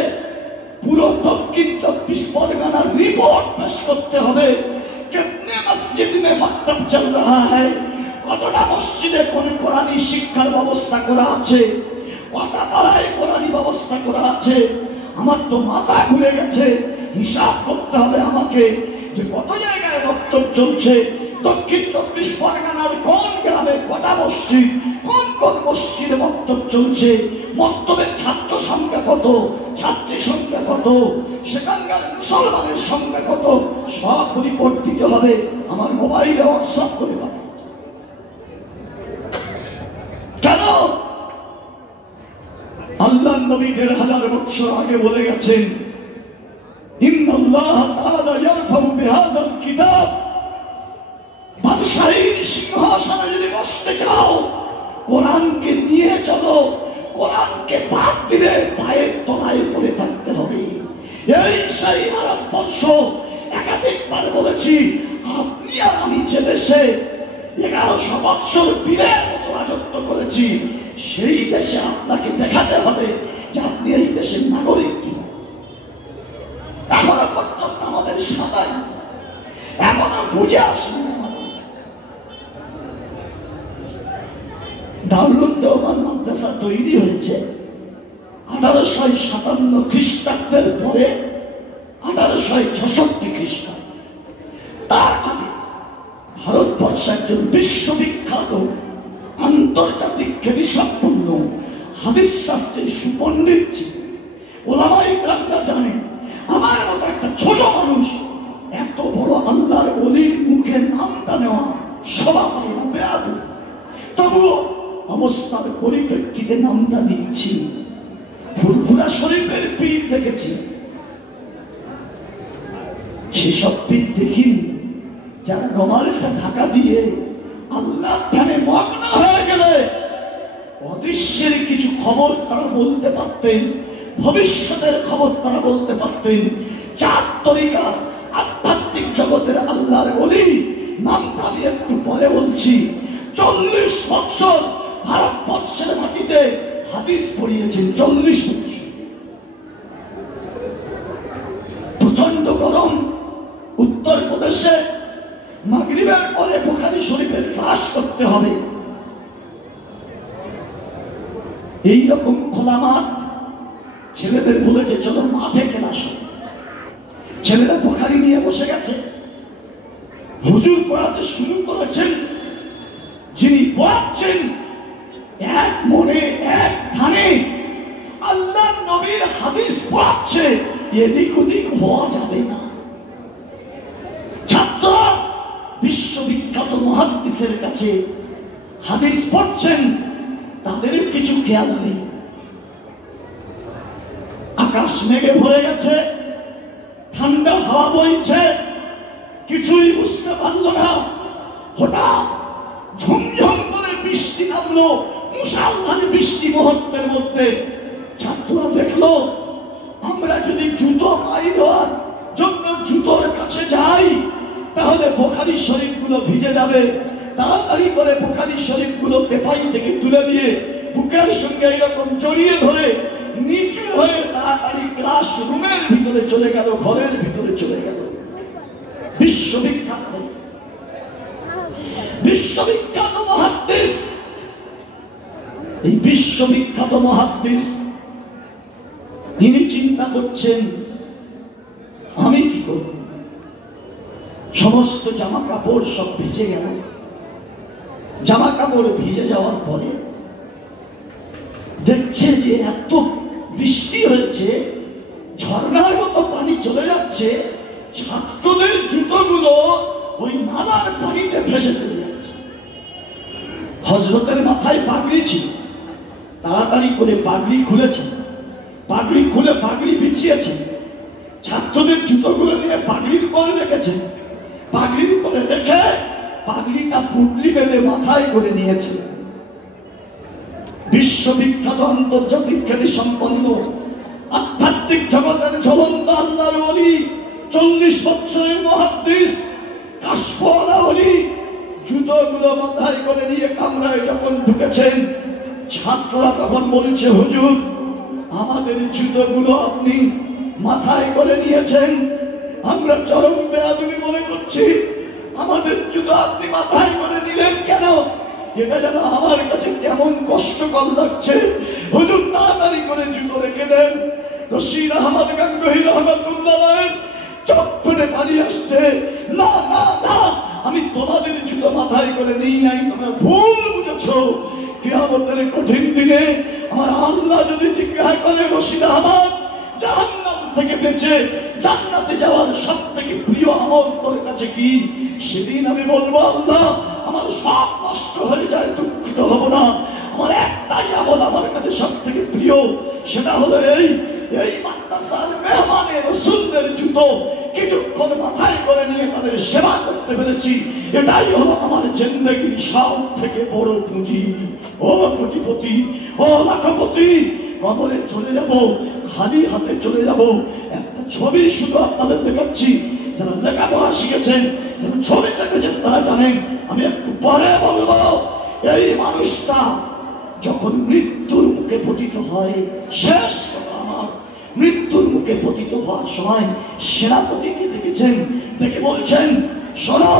পুরো দক্ষিণ 24 পরগনার রিপোর্ট পেশ করতে হবে। কিতনে মসজিদ মে মাকতাব চল রহা হ্যায়, কতটা মসজিদে কোন কোরআনী শিক্ষার ব্যবস্থা করা আছে, কটা পাড়ায় কোরআনী ব্যবস্থা করা আছে। আমার তো মাথা ঘুরে গেছে। হিসাব করতে হবে আমাকে যে কত জায়গায় মক্তব চলছে, দক্ষিণ 24 পরগনার কোন গ্রামে কটা মসজিদ, কোন কোন মসজিদে মক্তব চলছে, মক্তবের ছাত্র সংখ্যা কত, ছাত্রী সংখ্যা কত, সেখানকার মুসলমানের সংখ্যা কত, সব রিপোর্ট দিতে হবে। আমার মোবাইলে হোয়াটসঅ্যাপ করে পাঠাচ্ছে। কেন? আল্লাহ নবী 1500 বছর আগে বলে গেছেন ইন্নাল্লাহ তাআলা ইয়ারফাউ বিহাযাল কিতাব, বাদশাহীর সিংহাসনে যদি বসতে চাও কোরআনকে নিয়ে চলো, কোরআনকে বাদ দিলে পায়ের তলায় পড়ে থাকতে হবে। এই সেই ভারতবর্ষ। একাধিকবার বলেছি আপনি আর আমি যে দেশে 1100 বছর বীরের মতো রাজত্ব করেছি, সেই দেশে আপনাকে দেখাতে হবে যে আপনি এই দেশের নাগরিক কি। এখনো পর্যন্ত আমাদের সাদাই এখনো বুঝে আসেনি। দারুল দেওবান মাদ্রাসা তৈরি হয়েছে 1857 খ্রিস্টাব্দের পরে, 1866 খ্রিস্টাব্দ। তার আগে ভারতবর্ষে একজন বিশ্ববিখ্যাত আন্তর্জাতিক খ্যাতিসম্পন্ন হাদিস শাস্ত্রের সুপণ্ডিত ছিলেন। ওলামায়ে কেরামরা জানেন আমার মতো একটা ছোট মানুষ এত বড় আল্লাহর ওলির মুখে নামটা নেওয়া স্বভাব বেয়াদব, তবুও অবস্থার পরিপ্রেক্ষিতে নামটা নিচ্ছি। ফুরফুরা শরীফের পীর দেখেছি, সেসব পীর দেখিনি যারা রমালটা ঢাকা দিয়ে আল্লাহর ধ্যানে মগ্ন হয়ে গেলে অদৃশ্যের কিছু খবর তারা বলতে পারতেন, ভবিষ্যতের খবর তারা বলতে পারতেন। 4 তরিকা আধ্যাত্মিক জগতের আল্লাহর ওলি নামটা আমি একটু পরে বলছি। 40 বছর ভারতবর্ষের মাটিতে হাদিস পড়িয়েছেন। 40 বছর। প্রচন্ড গরম। উত্তরপ্রদেশে মাগরিবের পরে বুখারী শরীফের ক্লাস করতে হবে। এইরকম খোলা মাঠ, ছেলেদের বলেছে চলো মাঠে ক্লাস হবে। ছেলেরা বুখারী নিয়ে বসে গেছে। হুজুর পড়াতে শুরু করেছেন। যিনি পড়াচ্ছেন এক মনে এক ধ্যানে আল্লাহ নবীর হাদিস পড়াচ্ছে, এদিক ওদিক হওয়া যাবে না। ছাত্ররা বিশ্ববিখ্যাত মুহাদ্দিসের কাছে হাদিস পড়ছেন, তাদের কিছু খেয়াল নেই। আকাশ মেঘে ভরে গেছে, ঠান্ডা হাওয়া বইছে, কিছুই বুঝতে পারলো না। হঠাৎ ঝমঝম করে বৃষ্টি নামলো, মুষলধারে বৃষ্টি মুহূর্তের মধ্যে। ছাত্ররা দেখলো আমরা যদি জুতো পায়ে দেওয়ার জন্য জুতোর কাছে যাই তাহলে বুখারী শরীফগুলো ভিজে যাবে। তাড়াতাড়ি করে বুখারী শরীফগুলো তেপাই থেকে তুলে দিয়ে বুকের সঙ্গে এরকম জড়িয়ে ধরে নিচু হয়ে তাড়াতাড়ি ক্লাসরুমের ভিতরে চলে গেল, ঘরের ভিতরে চলে গেল। বিশ্ববিখ্যাত বিশ্ববিখ্যাত মুহাদ্দিস, এই বিশ্ববিখ্যাত মুহাদ্দিস তিনি চিন্তা করছেন আমি কি করব। সমস্ত জামা কাপড় সব ভিজে গেল। জামা কাপড় ভিজে যাওয়ার পরে দেখছে যে এত বৃষ্টি হয়েছে, ঝর্ণার মতো পানি চলে যাচ্ছে, ছাত্রদের জুতোগুলো ওই নালার পানিতে ভেসে চলে যাচ্ছে। হযরতের মাথায় পাগড়ি ছিল, তাড়াতাড়ি করে পাগড়ি খুলেছেন, পাগড়ি খুলে পাগড়ি বিছিয়েছেন, ছাত্রদের জুতোগুলো নিয়ে পাগড়ির উপরে রেখেছেন, পাগড়ির উপরে রেখে পাগড়িটা পুটলি বেঁধে মাথায় করে নিয়েছে। বিশ্ববিখ্যাত আন্তর্জাতিক খ্যাতি সম্পন্ন আধ্যাত্মিক জগতের জ্বলন্ত আল্লাহর ওলি, 40 বছরের মুহাদ্দিস, কাশফওয়ালা ওলি, জুতোগুলো মাথায় করে নিয়ে কামরায় যখন ঢুকেছেন, ছাত্ররা তখন বলছে হুজুর আমাদের জুতোগুলো আপনি মাথায় করে নিয়েছেন, আমরা চরম বেয়াদবি মনে করছি, আমাদের জুতো আপনি মাথায় করে নিলেন কেন? এটা যেন আমার কাছে কেমন কষ্টকর লাগছে, হুজুর তাড়াতাড়ি করে জুতো রেখে দেন। রশিদ আহমদ গাঙ্গুহি রহমাতুল্লাহ চোখ ফেটে পানি আসছে, না না না, আমি তোমাদের জুতো মাথায় করে নিই নাই, তোমরা ভুল বুঝেছো। কিয়ামতের কঠিন দিনে আমার আল্লাহ যদি জিজ্ঞাসা করে রশিদ আহমদ জাহান্নাম থেকে বেঁচে জান্নাতে যাওয়ার সবথেকে প্রিয় আমল তোর কাছে কি? সেদিন আমি বলবো আল্লাহ আমার সব নষ্ট হয়ে যায়, দুঃখিত হব না, আমার একটাই আমল আমার কাছে সবথেকে প্রিয়, সেটা হলো এই মাদ্রাসার মেহমানে রাসূলদের জুতো কিছুক্ষণ মাথায় করে নিয়ে তাদের সেবা করতে পেরেছি, এটাই হলো আমার জিন্দেগির সব থেকে বড় পুঁজি। ও কোটিপতি, ও লাখপতি, কবরে চলে যাব, খালি হাতে চলে যাব। একটা ছবি শুধু আপনাদের দেখাচ্ছি, যারা লেখাপড়া শিখেছেন, যারা ছবি দেখেছেন তারা জানেন। আমি একটু পরে বলবো, এই মানুষটা যখন মৃত্যুর মুখে পতিত হয়, শেষ কথা আমার, মৃত্যুর মুখে পতিত হওয়ার সময় সেনাপতিকে দেখেছেন, দেখে বলছেন শোনো,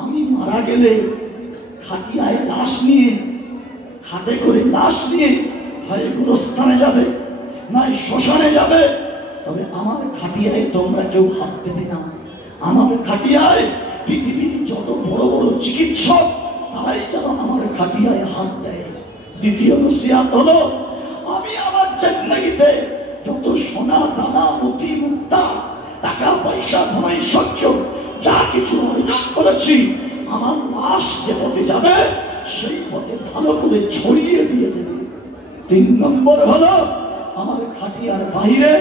আমি মারা গেলে খাটিয়ায় লাশ নিয়ে, খাটে করে লাশ নিয়ে হয় গোরস্থানে যাবে, নয় শ্মশানে যাবে, তবে আমার খাটিয়ায় তোমরা কেউ হাত দেবে না। আমার খাটিয়ায় পৃথিবীর যত বড় বড় চিকিৎসক তারাই যেন আমার খাটিয়ায় হাত দেয়। দ্বিতীয় নসিহত হলো, আমি আমার জিন্দেগিতে যত সোনা দানা মতি মুক্তা টাকা পয়সা ধনাই সহ্য যা কিছু অর্জন করেছি, আমার লাশ যে পথে যাবে সেই পথে ভালো করে ছড়িয়ে দিয়ে দেবে। 3 নম্বর হলো, আমার খাটিয়ার বাইরে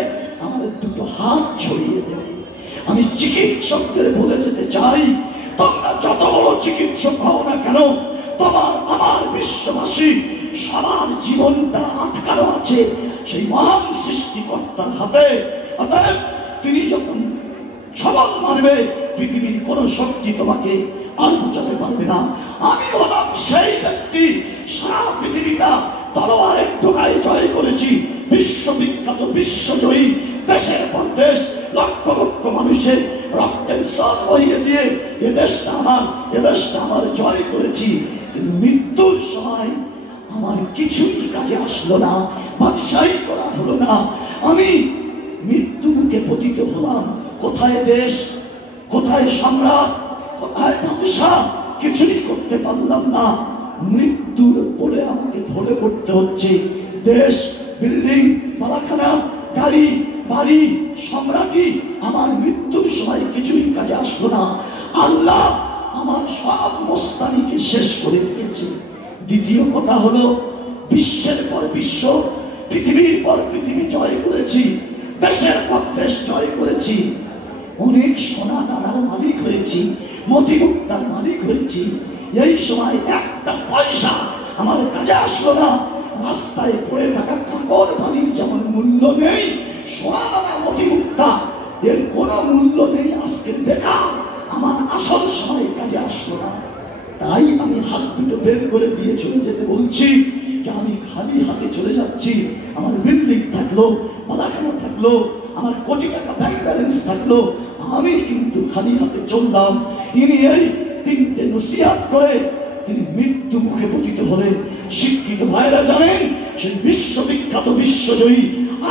আমার দুটো হাত ছড়িয়ে দেবে। আমি চিকিৎসকদের বলে যেতে চাই, তোমরা যত বড় চিকিৎসক হও না কেন, তোমার আমার বিশ্ববাসী সবার জীবনটা আটকানো আছে সেই মহান সৃষ্টিকর্তার হাতে। অতএব তিনি যখন সবল মারবে, পৃথিবীর কোন শক্তি তোমাকে আর বোঝাতে পারবে না। আমি হলাম সেই ব্যক্তি, সারা পৃথিবীটা তলোয়ারের টোকায় জয় করেছি, বিশ্ববিখ্যাত বিশ্বজয়ী, দেশের পর দেশ লক্ষ লক্ষ মানুষের রক্তের স্রোত বহিয়ে দিয়ে এ দেশটা আমার জয় করেছি। কিন্তু মৃত্যুর সময় আমার কিছুই কাজে আসলো না, বাদশাহী করা হলো না, আমি মৃত্যুকে পতিত হলাম। কোথায় দেশ, কোথায় সম্রাট, কোথায় বাদশা, কিছুই করতে পারলাম না। মৃত্যুর বলে আমাকে ধরে পড়তে হচ্ছে। দেশ, বিল্ডিং, বালাখানা, গাড়ি, বাড়ি, সম্রাটি আমার মৃত্যুর সময় কিছুই কাজে আসলো না। আল্লাহ আমার সব মস্তানিকে শেষ করে দিয়েছে। দ্বিতীয় কথা হলো, বিশ্বের পর বিশ্ব, পৃথিবীর পর পৃথিবী জয় করেছি, দেশের পর দেশ জয় করেছি, অনেক সোনা দানার মালিক হয়েছি, মতিমুক্তার মালিক হয়েছি। এই সময় একটা পয়সা আমার কাজে আসলো না। রাস্তায় পড়ে থাকা কাপড় বালির যেমন মূল্য নেই, সোনা দানা মতিমুক্তা এর কোনো মূল্য নেই। আজকে দেখা আমার আসল সময় কাজে আসলো না। তাই আমি হাত দুটো বের করে দিয়ে চলে যেতে বলছি যে আমি খালি হাতে চলে যাচ্ছি। আমার বিল্ডিং থাকলো, মালাখানা থাকলো, আমার কোটি টাকা ব্যাংক ব্যালেন্স থাকলো, আমি কিন্তু খালি হাতে চললাম। ইনি এই তিনটে নসিহত করে তিনি মৃত্যু মুখে পতিত হলেন। শিক্ষিত ভাইরা জানেন, সেই বিশ্ববিখ্যাত বিশ্বজয়ী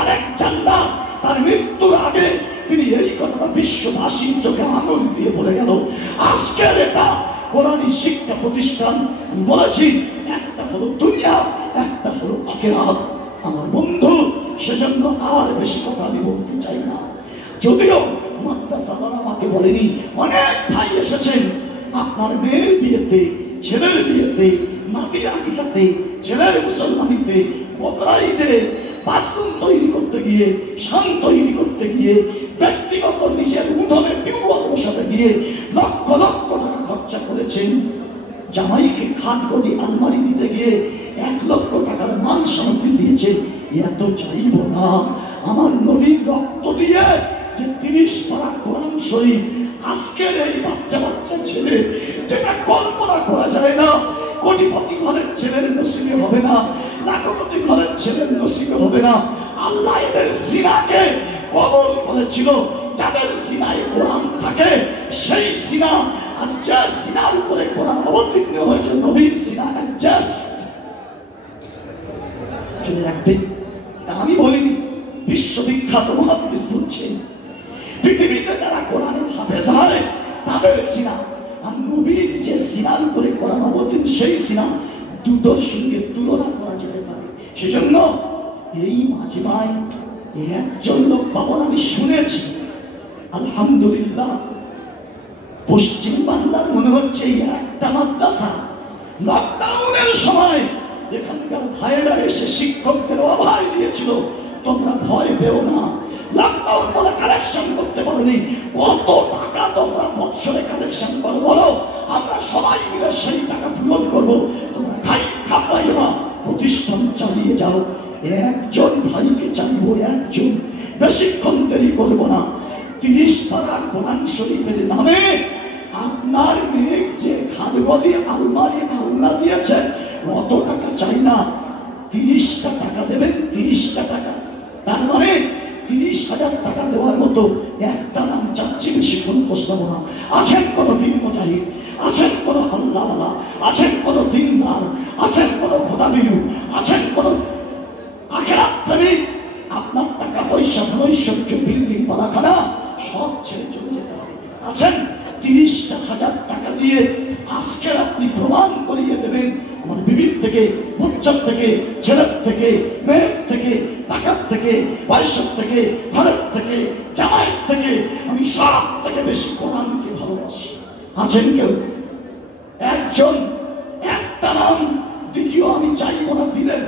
আলেকজান্ডার তার মৃত্যুর আগে তিনি এই কথাটা বিশ্ববাসীর চোখে আঙুল দিয়ে বলে গেল। আজকের এটা কোরআনী শিক্ষা প্রতিষ্ঠান বলেছি, একটা হলো দুনিয়া, একটা হলো আখিরাত। আমার বন্ধু, সেজন্য আর বেশি কথা আমি বলতে চাই না। যদিও মাদ্রাসাওয়ালা আমাকে বলেনি, অনেক ভাই এসেছেন আপনার মেয়ের বিয়েতে, ছেলের বিয়েতে, নাতির আকিকাতে, ছেলের মুসলমানিতে, বকরা ঈদে বাথরুম তৈরি করতে গিয়ে, শান তৈরি করতে গিয়ে, ব্যক্তিগত নিজের উঠোনে টিউবওয়েল বসাতে গিয়ে লক্ষ লক্ষ টাকা খরচা করেছেন। জামাইকে খাট গদি আলমারি দিতে গিয়ে 1 লক্ষ টাকার মাল সামগ্রী দিয়েছেন। এত চাইব না আমার নবীর রক্ত দিয়ে যে 30 পারা কোরআন শরীফ আজকের এই বাচ্চা বাচ্চা ছেলে, যেটা কল্পনা করা যায় না। কোটিপতি ঘরের ছেলের নসিবে হবে না, লাখপতি ঘরের ছেলের নসিবে হবে না। আল্লাহ এদের সিনাকে কবল করেছিল, যাদের সিনায় কোরআন থাকে সেই সিনা। আর যে সিনার উপরে কোরআন অবতীর্ণ হয়েছে, নবীর সিনা জাস্ট রাখবেন। আমি বলিনি, বিশ্ববিখ্যাত মুহাদ্দিস বলছেন, পৃথিবীতে যারা কোরআনের হাফেজ হয় তাদের সিনা আর নবীর যে সিনার উপরে কোরআন অবতীর্ণ সেই সিনা দুটোর সঙ্গে তুলনা করা যেতে পারে। সেজন্য এই মাঝিমায় একজন লোক পাবন আমি শুনেছি, আলহামদুলিল্লাহ, পশ্চিম বাংলার মনে হচ্ছে একটা মাদ্রাসা লকডাউনের সময় এখানকার ভাইয়েরা এসে শিক্ষকদের অভয় দিয়েছিল, তোমরা ভয় পেও না, লকডাউন বলে কালেকশন করতে পারোনি, কত টাকা তোমরা বৎসরে কালেকশন করো বলো, আমরা সবাই মিলে সেই টাকা পূরণ করবো, তোমরা খাই না, প্রতিষ্ঠান চালিয়ে যাও। একজন ভাইকে চাইবো, একজন, বেশিক্ষণ দেরি করবো না। 30 পারা কোরআন শরীফের নামে আপনার মেয়ে যে খাটগদি আলমারি আলনা দিয়েছে, অত টাকা চাই না, 30টা টাকা দেবেন, 30টা টাকা। তার মানে 30,000 টাকা দেওয়ার মতো একটা নাম চাচ্ছি, বেশি কোন প্রশ্ন না। আছেন কোন দিন মুজাহিদ, আছেন কোন আল্লাহওয়ালা, আছেন কোন দিনদার, আছেন কোন খোদাবিরু, আছেন কোন আখিরাত প্রেমিক, আপনার টাকা পয়সা ঐশ্বর্য বিল্ডিং পালাখানা সব ছেড়ে চলে যেতে হবে। আছেন 30,000 টাকা দিয়ে আজকে আপনি প্রমাণ করিয়ে দেবেন, আমার বিবির থেকে, বচ্চার থেকে, ছেলের থেকে, মেয়ের থেকে, টাকার থেকে, পয়সার থেকে, ঘরের থেকে, জামাইয়ের থেকে আমি সব থেকে বেশি কোরআনকে ভালোবাসি। আছেন কেউ? একজন, একটা নাম। দ্বিতীয় আমি চাইব না, দিলেন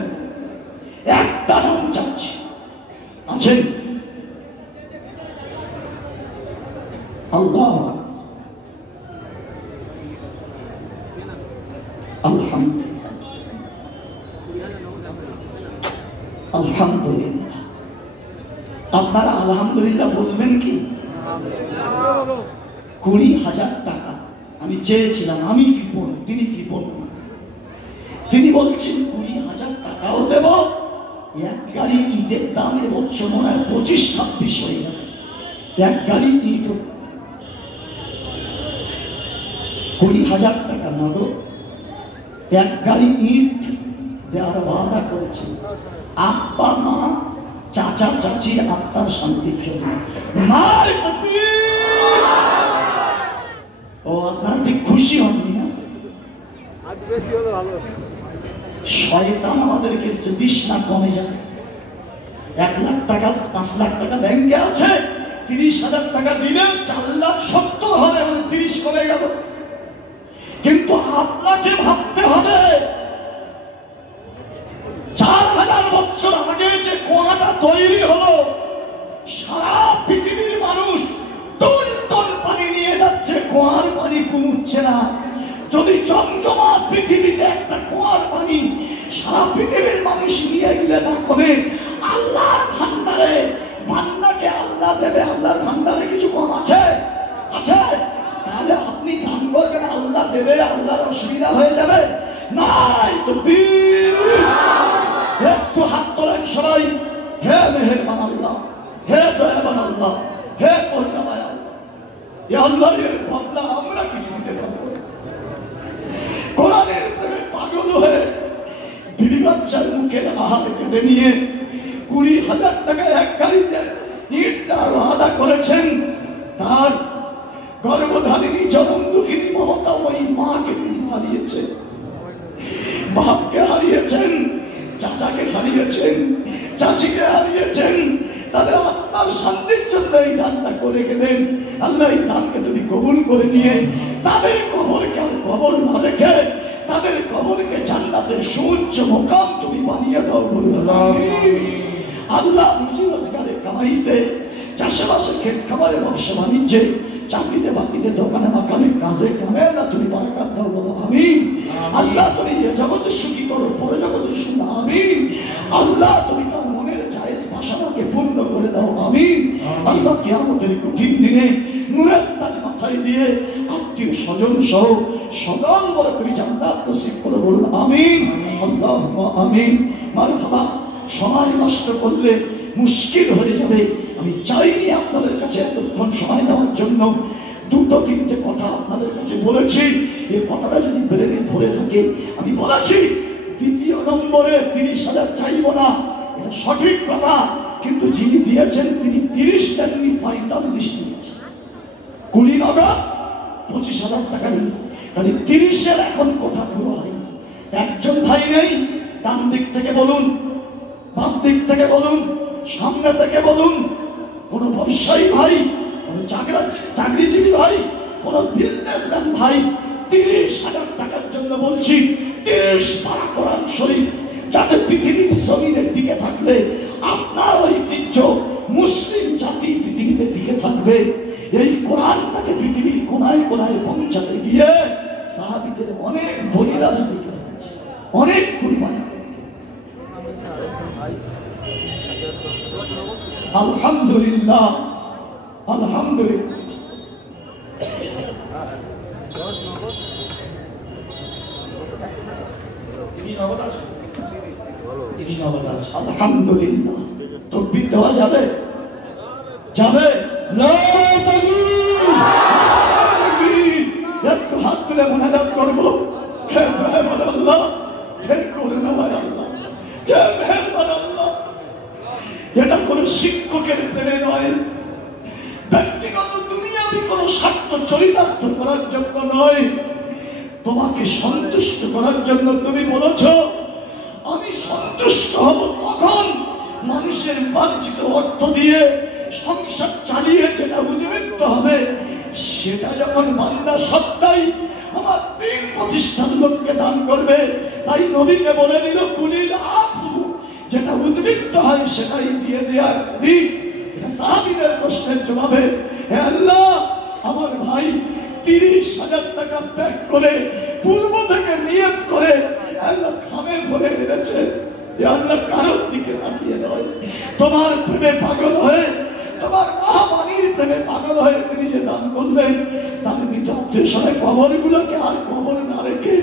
একটা নাম চাচ্ছি। আছেন? আল্লাহ, আলহামদুলিল্লাহ, আলহামদুলিল্লাহ। আপনারা আলহামদুলিল্লাহ বলবেন কি? 20,000 টাকা আমি চেয়েছিলাম, আমি কৃপণ, তিনি কৃপণ না। তিনি বলছেন 20,000 টাকাও দেব, এক গাড়ি ইটের দাম এবছর মনে হয় 25-26 হয়ে যাবে। এক গাড়ি ইট 20,000 টাকা নগদ, এক গাড়ি ইট দেওয়ার ওয়াদা করেছেন। আব্বা মা চাচা চাচির আত্মার শান্তির জন্য। ও আপনারা ঠিক খুশি হননি না? শয়তান আমাদেরকে দিস না কমে যায়। 1 লাখ টাকা, 5 লাখ টাকা ব্যাংকে আছে, 30,000 টাকা দিলেন 4,70,000 হবে, 30 কমে গেল। কিন্তু আপনাকে ভাবতে হবে 4,000 বছর আগে যে কুয়াটা তৈরি হলো, সারা পৃথিবীর মানুষ টন টন পানি নিয়ে যাচ্ছে, কুয়ার পানি কমছে না। যদি জমজমা পৃথিবীতে একটা কুয়ার পানি সারা পৃথিবীর মানুষ নিয়ে গেলে না কমে, আল্লাহর ভান্ডারে বান্দাকে আল্লাহ দেবে, আল্লাহর ভান্ডারে কিছু কম আছে? আছে? তাহলে আপনি দান করবেন, আল্লাহ দেবে, আল্লাহর অসুবিধা হয়ে যাবে? নাই তো একটু হাত তোলেন সবাই। হে মেহেরবান আল্লাহ, হে দয়াবান আল্লাহ, হে করুণাময় আল্লাহ, এ আল্লাহ এর বদলা আমরা কিছু দিতে পারবো। কোরআনের প্রেমে পাগল হয়ে বিবি বাচ্চার মুখের আহার কেটে নিয়ে 20,000 টাকা এক গাড়িতে ইট দেওয়ার ওয়াদা করেছেন। তার গর্ভধারিণী জনম দুঃখিনী মমতা ওই মাকে তিনি হারিয়েছেন, বাপকে হারিয়েছেন, চাচাকে হারিয়েছেন, চাচিকে হারিয়েছেন। তাদের আত্মার শান্তির জন্য এই দানটা করে গেলেন। আল্লাহ এই দানকে তুমি কবুল করে নিয়ে তাদের কবরকে আর কবর না রেখে তাদের কবরকে জান্নাতের সুউচ্চ মুকাম তুমি বানিয়ে দাও। বলুন আমিন। আল্লাহ রুজি রোজগারে কামাইতে, চাষাবাসে, ক্ষেত খামারে, ব্যবসা বাণিজ্যে, চাকরিতে বাকরিতে, দোকানে মাকানে, কাজে কামে আল্লাহ তুমি বারাকাত দাও। বলো আমিন। আল্লাহ তুমি এ জগতে সুখী করো, পরে জগতে সুখী। আমিন। আল্লাহ তুমি তার মনের জায়েজ বাসনাকে পূর্ণ করে দাও। আমিন। আল্লাহ কিয়ামতের কঠিন দিনে নূরের তাজ মাথায় দিয়ে আত্মীয় স্বজন সহ সদল বড় করে জান্নাত নসিব করে। বলুন আমিন। আল্লাহুম্মা আমিন। মারহাবা। সময় নষ্ট করলে মুশকিল হয়ে যাবে। আমি চাইনি আপনাদের কাছে এতক্ষণ সময় দেওয়ার জন্য। 2-3টে কথা আপনাদের কাছে বলেছি। এই কথাটা যদি ব্রেনে ধরে থাকে, আমি বলেছি দ্বিতীয় নম্বরে 30,000 চাইব না, এটা সঠিক কথা। কিন্তু যিনি দিয়েছেন তিনি 30 দেননি, 45 দিয়েছেন। 20 নগদ 25,000 টাকা নিয়ে, তাহলে 30-এর এখন কথা পুরো হয়নি। একজন ভাই নেই, ডান দিক থেকে বলুন, বাম দিক থেকে বলুন, সামনে থেকে বলুন, কোন ব্যবসায়ী ভাই, কোন চাকরিজীবী ভাই, কোন বিজনেসম্যান ভাই, 30,000 টাকার জন্য বলছি। 30 পারা কোরআন শরীফ, যাতে পৃথিবীর জমিনের দিকে থাকলে আপনার ঐতিহ্য মুসলিম জাতি পৃথিবীতে টিকে থাকবে। এই কোরআনটাকে পৃথিবীর কোনায় কোনায় পৌঁছাতে গিয়ে সাহাবীদের অনেক বলিদান দিতে হয়েছে, অনেক কুরবানি। আলহামদুলিল্লাহ, আলহামদুলিল্লাহ। আলহামদুলিল্লাহ। তাকবীর দেওয়া যাবে? যাবে? নারে তাকবীর! একটু হাত তুলে মোনাজাত করবো। হে মেহেরবান আল্লাহ, হে করুণাময় আল্লাহ, হে মেহেরবান আল্লাহ। এটা কোন শিক্ষকের প্রেমে নয়, ব্যক্তিগত দুনিয়াবি কোন স্বার্থ চরিতার্থ করার জন্য নয়, তোমাকে সন্তুষ্ট করার জন্য। তুমি বলেছ আমি সন্তুষ্ট হব তখন মানুষের বাঞ্ছিত অর্থ দিয়ে সংসার চালিয়ে যেটা উদ্বৃত্ত হবে, সেটা যখন বান্দা সত্তাই আমার দিন প্রতিষ্ঠান লোককে দান করবে। তাই নবীকে বলে দিল কুলিল আফু, যেটা উদ্বৃত্ত হয় সেটাই দিয়ে দেওয়ার দিক। এটা সাহাবীদের প্রশ্নের জবাবে, হে আল্লাহ আমার ভাই 30,000 টাকা ত্যাগ করে পূর্ব থেকে নিয়ত করে আল্লাহ খামে ভরে এনেছে। আল্লাহ কারোর দিকে তাকিয়ে নয়, তোমার প্রেমে পাগল হয়ে, তোমার মহাবাণীর প্রেমে পাগল হয়ে তিনি যে দান করলেন, তার মৃতদেশে কবরগুলোকে আর কবর না রেখে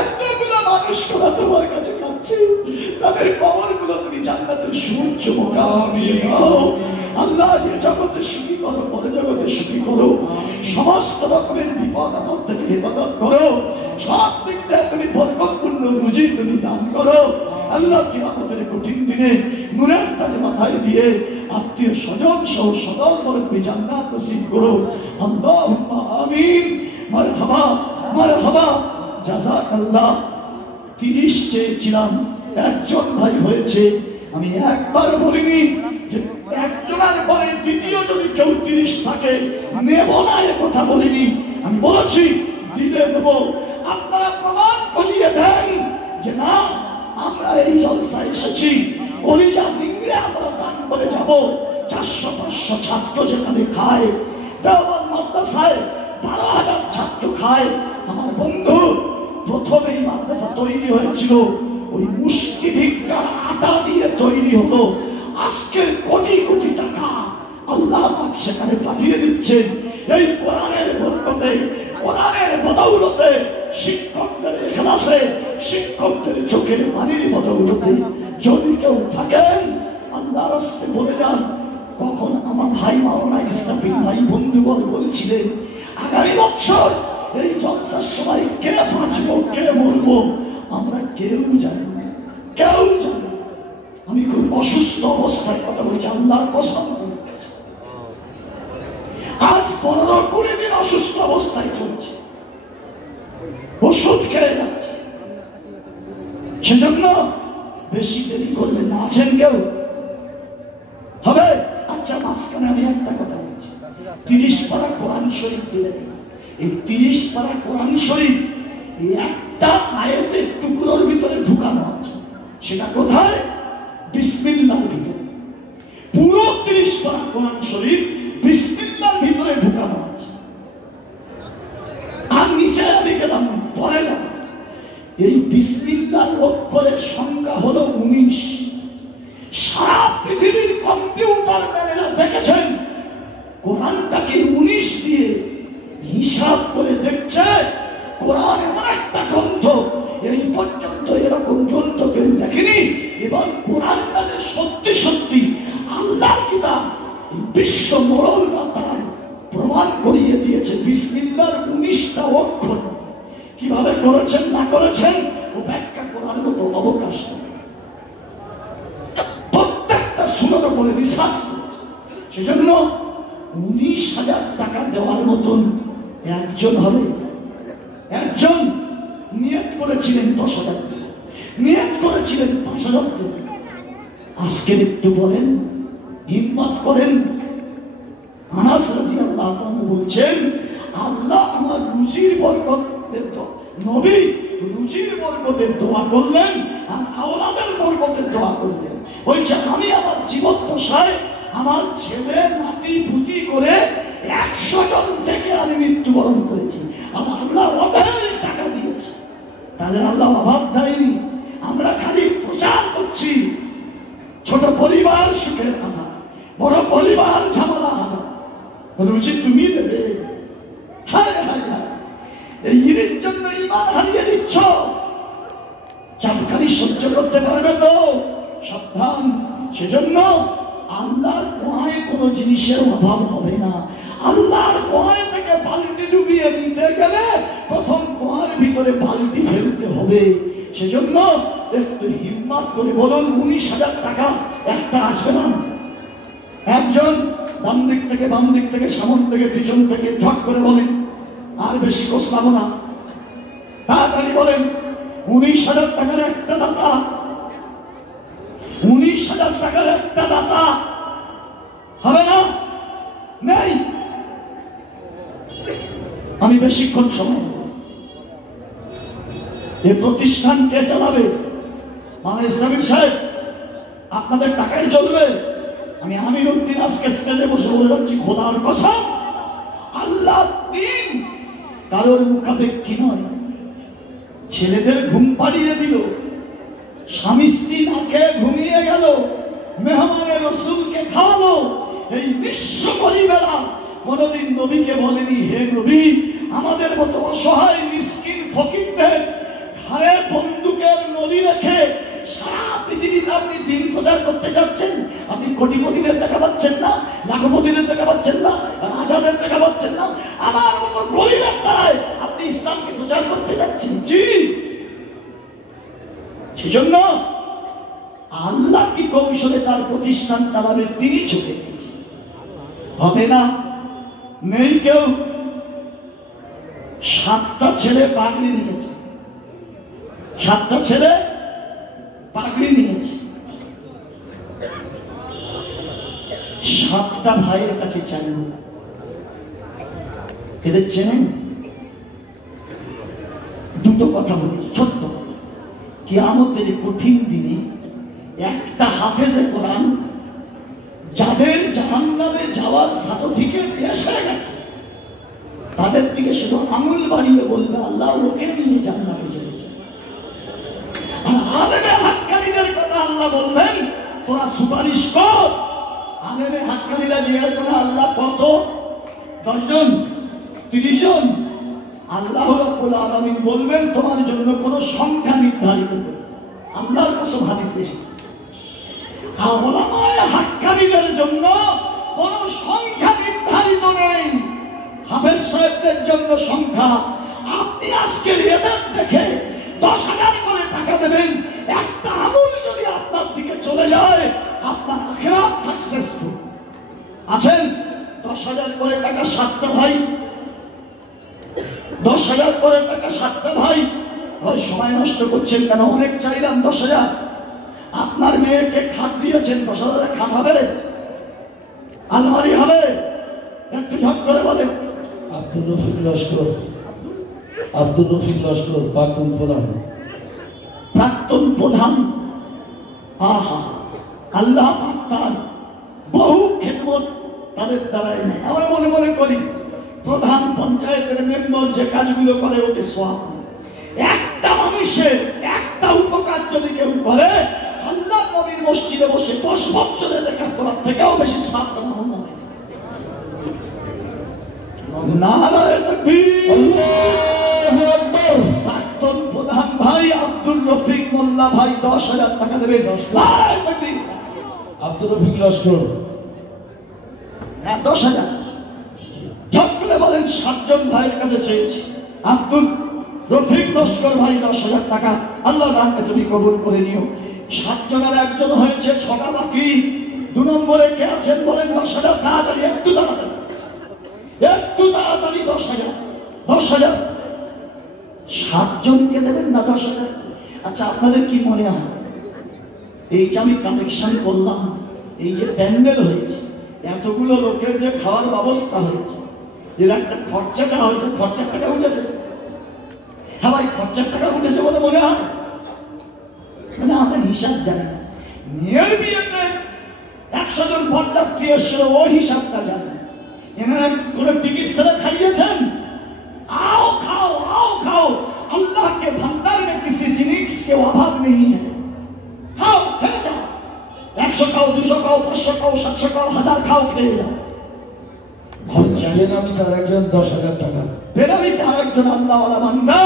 এতগুলো মানুষ করা তোমার কাছে কাঁদছে, তাদের কবরগুলো তুমি জান্নাতের সুউচ্চ মুকাম দাও। আল্লাহ এ জগতে সুখী করো, পরে জগতে সুখী করো, সমস্ত রকমের বিপদ আপদ থেকে হেফাজত করো, সব দিক থেকে তুমি বরকতপূর্ণ রুজি তুমি দান করো। আল্লাহ কিয়ামতের কঠিন দিনে নূরের তাজ মাথায় দিয়ে আত্মীয় স্বজন সহ সদল বলে তুমি জান্নাত নসিব করো। আল্লাহুম্মা আমিন। মারহাবা, মারহাবা, জাযাকাল্লাহ। 30 চেয়েছিলাম, একজন ভাই হয়েছে। আমি একবার বলিনি যে একজনের পরে দ্বিতীয় যদি কেউ 30 থাকে নেব না, এ কথা বলিনি। আমি বলেছি দিলে দেব। আপনারা প্রমাণ করিয়ে দেন যে না, আমরা এই জলসায় এসেছি, কলিজা নিংড়ে আমরা দান করে যাব। 400-500 ছাত্র যেখানে খায়, দেওবন্দ মাদ্রাসায় 12,000 ছাত্র খায়। আমার বন্ধু, প্রথমে এই মাদ্রাসা তৈরি হয়েছিল ওই মুষ্টি ভিক্ষার আটা দিয়ে তৈরি হলো। আজকের কোটি কোটি টাকা আল্লাহ পাক সেখানে পাঠিয়ে দিচ্ছেন। এই কোরআনের বরকতে, কোরআনের বদৌলতে শিক্ষক শিক্ষকদের এখলাসে, শিক্ষকদের চোখের পানির বদৌলতে যদি কেউ থাকেন, আল্লাহর রাস্তে বলে যান। কখন আমার ভাই মাওলানা ইসরাফিল ভাই বন্ধুবর বলছিলেন, আগামী বছর এই জলসার সময় কে বাঁচবো কে মরবো আমরা কেউ জানি না, কেউ জানি না। আমি খুব অসুস্থ অবস্থায় কথা বলছি, আল্লাহর কসম। আজ 15-20 দিন অসুস্থ অবস্থায় চলছে, ওষুধ খেয়ে যাচ্ছে। সেজন্য বেশি দেরি করবেন না। আছেন কেউ? হবে? আচ্ছা, মাঝখানে আমি একটা কথা বলছি। 30 পারা কোরআন শরীফ দিলেন, এই 30 পারা কোরআন শরীফ একটা আয়াতের টুকরোর ভিতরে ঢুকানো আছে। সেটা কোথায়? বিসমিল্লাহর ভিতরে। পুরো 30 পারা কোরআন শরীফ বিসমিল্লাহর ভিতরে ঢুকানো আছে। আর নিচে আমি গেলাম, পরে যাব। এই বিসমিল্লাহর অক্ষরের সংখ্যা হলো 19। সারা পৃথিবীর কম্পিউটার ম্যানেরা দেখেছেন কোরআনটাকে 19 দিয়ে হিসাব করে দেখছে। কোরআন এমন একটা গ্রন্থ, এই পর্যন্ত এরকম গ্রন্থ কেউ দেখেনি। এবং কোরআনটা যে সত্যি সত্যি আল্লাহর কিতাব, বিশ্ব মোড়লরা তার প্রমাণ করিয়ে দিয়েছে। বিসমিল্লাহর 19টা অক্ষর কিভাবে করেছেন না করেছেন ও ব্যাখ্যা করার মতো অবকাশ নেই। প্রত্যেকটা সুরের উপরে রিসার্চ করেছে। সেজন্য 19,000 টাকা দেওয়ার মতন একজন হবে। একজন নিয়ত করেছিলেন 10,000 টাকা, নিয়ত করেছিলেন 5,000 টাকা। আজকে একটু বলেন, হিম্মত করেন। আনাস রাদিয়াল্লাহু আনহু বলছেন, আল্লাহ আমার রুজির বরকতের নবী রুজির বরকতের দোয়া করলেন আর আওলাদের বরকতের দোয়া করলেন। বলছে আমি আমার জীবদ্দশায় আমার ছেলে নাতি পুতি করে 100 জন থেকে আমি মৃত্যুবরণ করেছি। আমার আল্লাহ অভাবের টাকা দিয়েছে, তাদের আল্লাহ অভাব দেয়নি। আমরা খালি প্রচার করছি, ছোট পরিবার সুখের আধার, বড় পরিবার ঝামেলা আধার। বলছি তুমি দেবে। হায় হায় হায়, এই ঈদের জন্য ঈমান হারিয়ে দিচ্ছ। চাপকারি সহ্য করতে পারবে তো? সাবধান। সেজন্য আল্লাহর কোয়ায় কোনো জিনিসের অভাব হবে না। আল্লাহর কোয়ায় থেকে বালতি ডুবিয়ে দিতে গেলে প্রথম কোয়ার ভিতরে বালতি ফেলতে হবে। সেজন্য একটু হিম্মত করে বলুন, 19,000 টাকা একটা আসবে না। একজন ডান দিক থেকে বাম দিক থেকে সামন থেকে পিছন থেকে ঝট করে বলেন, আর বেশি কষলাবো না, তাড়াতাড়ি বলেন। 19,000 টাকার একটা দাতা, 19,000 টাকার একটা দাতা হবে না? নেই। আমি বেশিক্ষণ সময়, এই প্রতিষ্ঠান কে চালাবে? মানে ইসলামিক সাহেব আপনাদের টাকাই চলবে? আমি আমির উদ্দিন আজকে স্টেজে বসে বলে যাচ্ছি, খোদার কসম, আল্লাহ দিন কারোর মুখাপেক্ষী নয়। ছেলেদের ঘুম পাড়িয়ে দিল, স্বামী স্ত্রী না খেয়ে ঘুমিয়ে গেল, মেহমানের রসুলকে খাওয়ালো। এই বিশ্ব গরিবেরা কোনদিন নবীকে বলেনি, হে নবী আমাদের মতো অসহায় মিসকিন ফকিরদের ঘাড়ে বন্দুকের নলি রেখে সারা পৃথিবীতে আপনি দিন প্রচার করতে যাচ্ছেন। আপনি কোটিপতিদের দেখা পাচ্ছেন না, লাখপতিদের দেখা পাচ্ছেন না, রাজাদের দেখা পাচ্ছেন না, আমার মতো গরিবের দ্বারাই আপনি ইসলামকে প্রচার করতে যাচ্ছেন। জি, সেজন্য আল্লাহ কি কৌশলে তার প্রতিষ্ঠান চালাবে তিনি চোখে দিয়েছেন। হবে না, নেই কেউ। 7টা ছেলে পাগড়ি নিয়েছে, 7টা ছেলে পাগড়ি নিয়েছে। 7টা ভাইয়ের কাছে চাইল। এদের চেনেন? দুটো কথা বলি, ছোট্ট। কিয়ামতের কঠিন দিনে একটা হাফেজে কোরআন যাদের জাহান্নামে যাওয়ার সার্টিফিকেট এসে গেছে তাদের দিকে শুধু আঙুল বাড়িয়ে বলবে, আল্লাহ ওকে নিয়ে জান্নাতে চলে যাবে। আর আলেমে হাক্কানীদের কথা আল্লাহ বলবেন, তোরা সুপারিশ কর। আলেমে হাক্কানীরা জিজ্ঞাসা করে, আল্লাহ কত? 10 জন, 30 জন? আল্লাহ রাব্বুল আলামিন বলবেন তোমার জন্য কোন সংখ্যা নির্ধারিত করো। আল্লাহর কসম হাদিসে এসেছে উলামায়ে হাক্কানীদের জন্য কোন সংখ্যা নির্ধারিত নেই। হাফেজ সাহেবদের জন্য সংখ্যা, আপনি আজকের এদের দেখে 10,000 করে টাকা দেবেন, একটা আমল যদি আপনার দিকে চলে যায় আপনার আখিরাত সাকসেসফুল। আছেন 10,000 করে টাকা 7টা ভাই, 10,000 করে টাকা 7টা ভাই, ভাই সময় নষ্ট করছেন কেন? অনেক চাইলাম 10,000। আপনার মেয়েকে খাট দিয়েছেন, 10,000 খাট হবে, আলমারি হবে? একটু ঝট করে বলেন। আব্দুল রফিক লস্কর, আব্দুল রফিক লস্কর, প্রাক্তন প্রধান। প্রাক্তন প্রধান, আহা আল্লাহ পাক তার বহু খেদমত তাদের দ্বারাই নেই। আমরা মনে মনে করি প্রধান পঞ্চায়েতের মেম্বার যে কাজগুলো করে ওকে সওয়াব। একটা মানুষের একটা উপকার যদি কেউ করে আল্লাহ নবীর মসজিদে বসে 10 বছরে দেখা করার থেকেও বেশি সওয়াব পাওয়া হবে। নারায়ে তাকবীর, আল্লাহু আকবার। প্রাক্তন প্রধান ভাই আব্দুল রফিক মোল্লা ভাই 10,000 টাকা দেবে। নারায়ে তাকবীর। আব্দুল রফিক লস্কর, 10,000 ঝট করে বলেন। 7 জন ভাইয়ের কাছে চেয়েছি। আব্দুল রফিক লস্কর ভাই 10,000 টাকা, আল্লাহ নামে তুমি কবুল করে নিও। 7 জনের একজন হয়েছে, 6টা বাকি। 2 নম্বরে কে আছেন বলেন? 10,000 তাড়াতাড়ি, একটু তাড়াতাড়ি, একটু তাড়াতাড়ি। 10,000 10,000 7 জনকে দেবেন না 10,000? আচ্ছা আপনাদের কি মনে হয় এই যে আমি কালেকশন করলাম, এই যে প্যান্ডেল হয়েছে, এতগুলো লোকের যে খাওয়ার ব্যবস্থা হয়েছে, যে একটা খরচাটা হয়েছে, খরচার টাকা উঠেছে? হ্যাঁ ভাই, খরচার টাকা উঠেছে বলে মনে হয়? মানে আমরা হিসাব জানি না। মেয়ের বিয়েতে 100 জন বরযাত্রী এসেছিল, ও হিসাবটা জানে। এনারা কোনো টিকিট ছেড়ে খাইয়েছেন? आओ खाओ, आओ खाओ, अल्लाह के भंडार में किसी जिनिस के अभाव नहीं है। खाओ, खेले जाओ, 100 खाओ, 200 खाओ, 500 खाओ, 700 खाओ, 1000 खाओ, खेले जाओ। বেনামিতে আরেকজন 10,000 টাকা। বেনামিতে আরেকজন আল্লাহওয়ালা বান্দা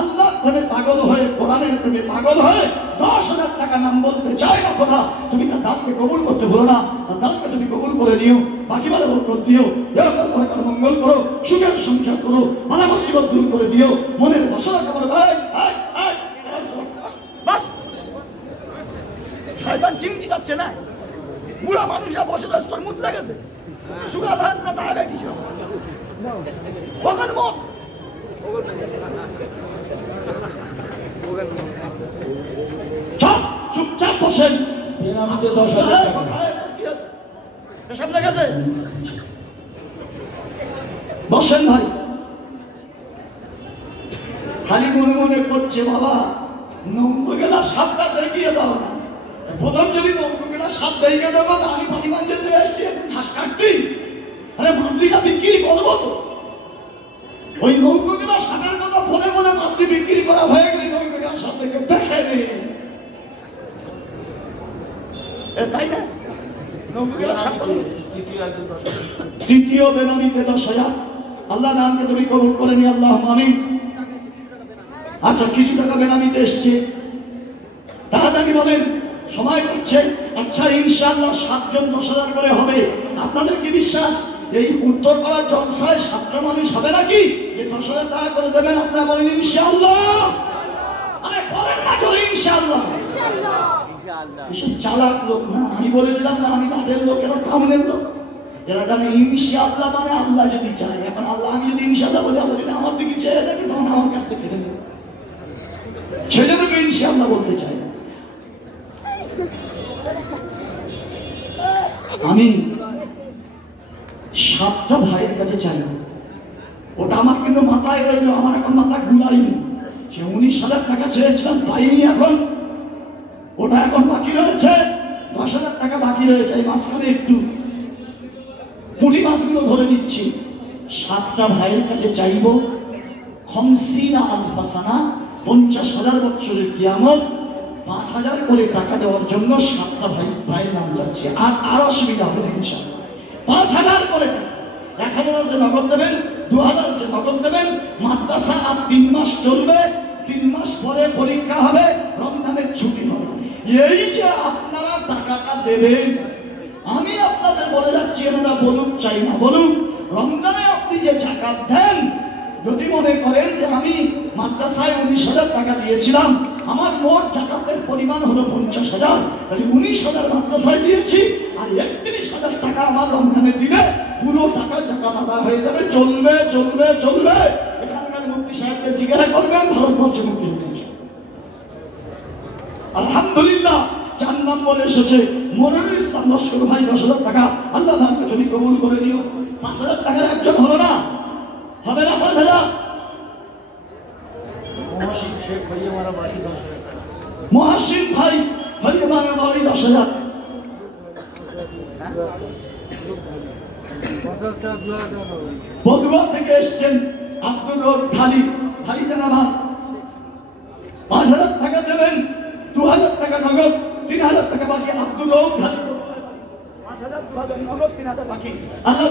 আল্লাহ প্রেমে পাগল হয়ে, কোরআনের প্রেমে পাগল হয়ে 10,000 টাকা নাম বলতে চায় না। কথা তুমি তার দানকে কবুল করতে ভুলো না, তার দানকে তুমি কবুল করে নিও, বাকি বলে বরকত দিও, এরকম করে কারো মঙ্গল করো, সুখের সংসার করো, মালা মুসিবত দূর করে দিও, মনের বাসনা কামনা। বাস, শয়তান চিমটি যাচ্ছে না, বুড়া মানুষরা বসে রয়েছে, তোর মুখ লেগেছে, সুগার হয়েছে না ডায়াবেটিস, ওখানে মত চুপচাপ বসেন। বেনামিতে 10,000 টাকা। এসব লেগেছে, বসেন ভাই। খালি মনে মনে করছে বাবা নৌকো গেলা সাপটা দেখিয়ে দাও না। প্রথম যদি নৌকো গেলা সাপ দেখিয়ে দেবো, আমি পানিগঞ্জে দিয়ে এসছি ঘাস কাটতি, আরে মাতৃটা বিক্রি করবো তো। ওই নৌকো গেলা সাপের কথা বলে বলে মাতৃ বিক্রি করা হয়ে গেলে নৌকো গেলা সাপ দেখে দেখে নেই, তাই না? নৌকো গেলা সাপ তৃতীয় বেনামিতে 10,000, আল্লাহ নামকে তুমি কবুল করে নি, আল্লাহ আমিন। আচ্ছা কিছু টাকা বেনামিতে এসছে, তাড়াতাড়ি বলেন, সময় করছে। আচ্ছা ইনশাআল্লাহ 7 জন 10,000 করে হবে। আপনাদের কি বিশ্বাস এই উত্তর পাড়ার জলসায় 7টা মানুষ হবে নাকি যে 10,000 টাকা করে দেবেন? আপনারা বলেন ইনশাআল্লাহ। আরে বলেন না চলে ইনশাআল্লাহ। চালাক লোক না, আমি বলেছিলাম না আমি তাদের লোক, এরা কামনের লোক, এরা জানে ইনশাআল্লাহ মানে আল্লাহ যদি চায়। এখন আল্লাহ, আমি যদি ইনশাআল্লাহ বলি, আল্লাহ যদি আমার দিকে চেয়ে দেখে তখন আমার কাছ থেকে কেটে নেবে, সেজন্য আমি ইনশাআল্লাহ বলতে চাই। আমি 7টা ভাইয়ের কাছে চাইব, ওটা আমার কিন্তু মাথায় রইল, আমার এখন মাথা ঘুরাইনি। সে 19,000 টাকা চেয়েছিলাম পাইনি, এখন ওটা এখন বাকি রয়েছে, 10,000 টাকা বাকি রয়েছে। এই মাঝখানে একটু পুঁটি মাছগুলো ধরে নিচ্ছি। 7টা ভাইয়ের কাছে চাইব 50 আলফা সানা, 50,000 বছরের কিয়ামত, 5,000 করে টাকা দেওয়ার জন্য 7টা ভাইয়ের নাম যাচ্ছে। আর অসুবিধা হবে না ইনশাআল্লাহ। 5,000 করে 1,000 নগদ দেবেন, 2000 যে নগদ দেবেন। মাদ্রাসা আর 3 মাস চলবে, 3 মাস পরে পরীক্ষা হবে, রমজানের ছুটি হবে। এই যে আপনারা টাকাটা দেবেন, আমি আপনাদের বলে যাচ্ছি, আমরা বলুক চাই না বলুক, রমজানে আপনি যে জাকাত দেন, যদি মনে করেন যে আমি মাদ্রাসায় 19,000 টাকা দিয়েছিলাম, আমার মোট জাকাতের পরিমাণ হলো 50,000, তাহলে 19,000 মাদ্রাসায় দিয়েছি, আর 31,000 টাকা আমার রমজানে দিলে পুরো টাকা জাকাত আদায় হয়ে যাবে। চলবে চলবে চলবে। এখানকার মুফতি সাহেবকে জিজ্ঞাসা করবেন, ভারতবর্ষের মুফতি। আলহামদুলিল্লাহ 4 নম্বরে এসেছে মনিরুল ইসলাম লস্কর ভাই 10,000 টাকা। আল্লাহ তাআলা তুমি কবুল করে নিও। 5,000 টাকার একজন হলো না, হবে না 5,000? মহাশিব শেখ ভাই আমার বাকি 10,000 টাকা। মহাশিব ভাই আমার বাড়ি 10,000। বগুড়া থেকে এসছেন আব্দুল রব ঢালি ভাই, জানাবা 5,000 টাকা দেবেন, 2,000 টাকা নগদ, 3,000 টাকা বাকি। আব্দুল রব ঢালি 5,000 নগদ, 3,000 বাকি। আল্লাহ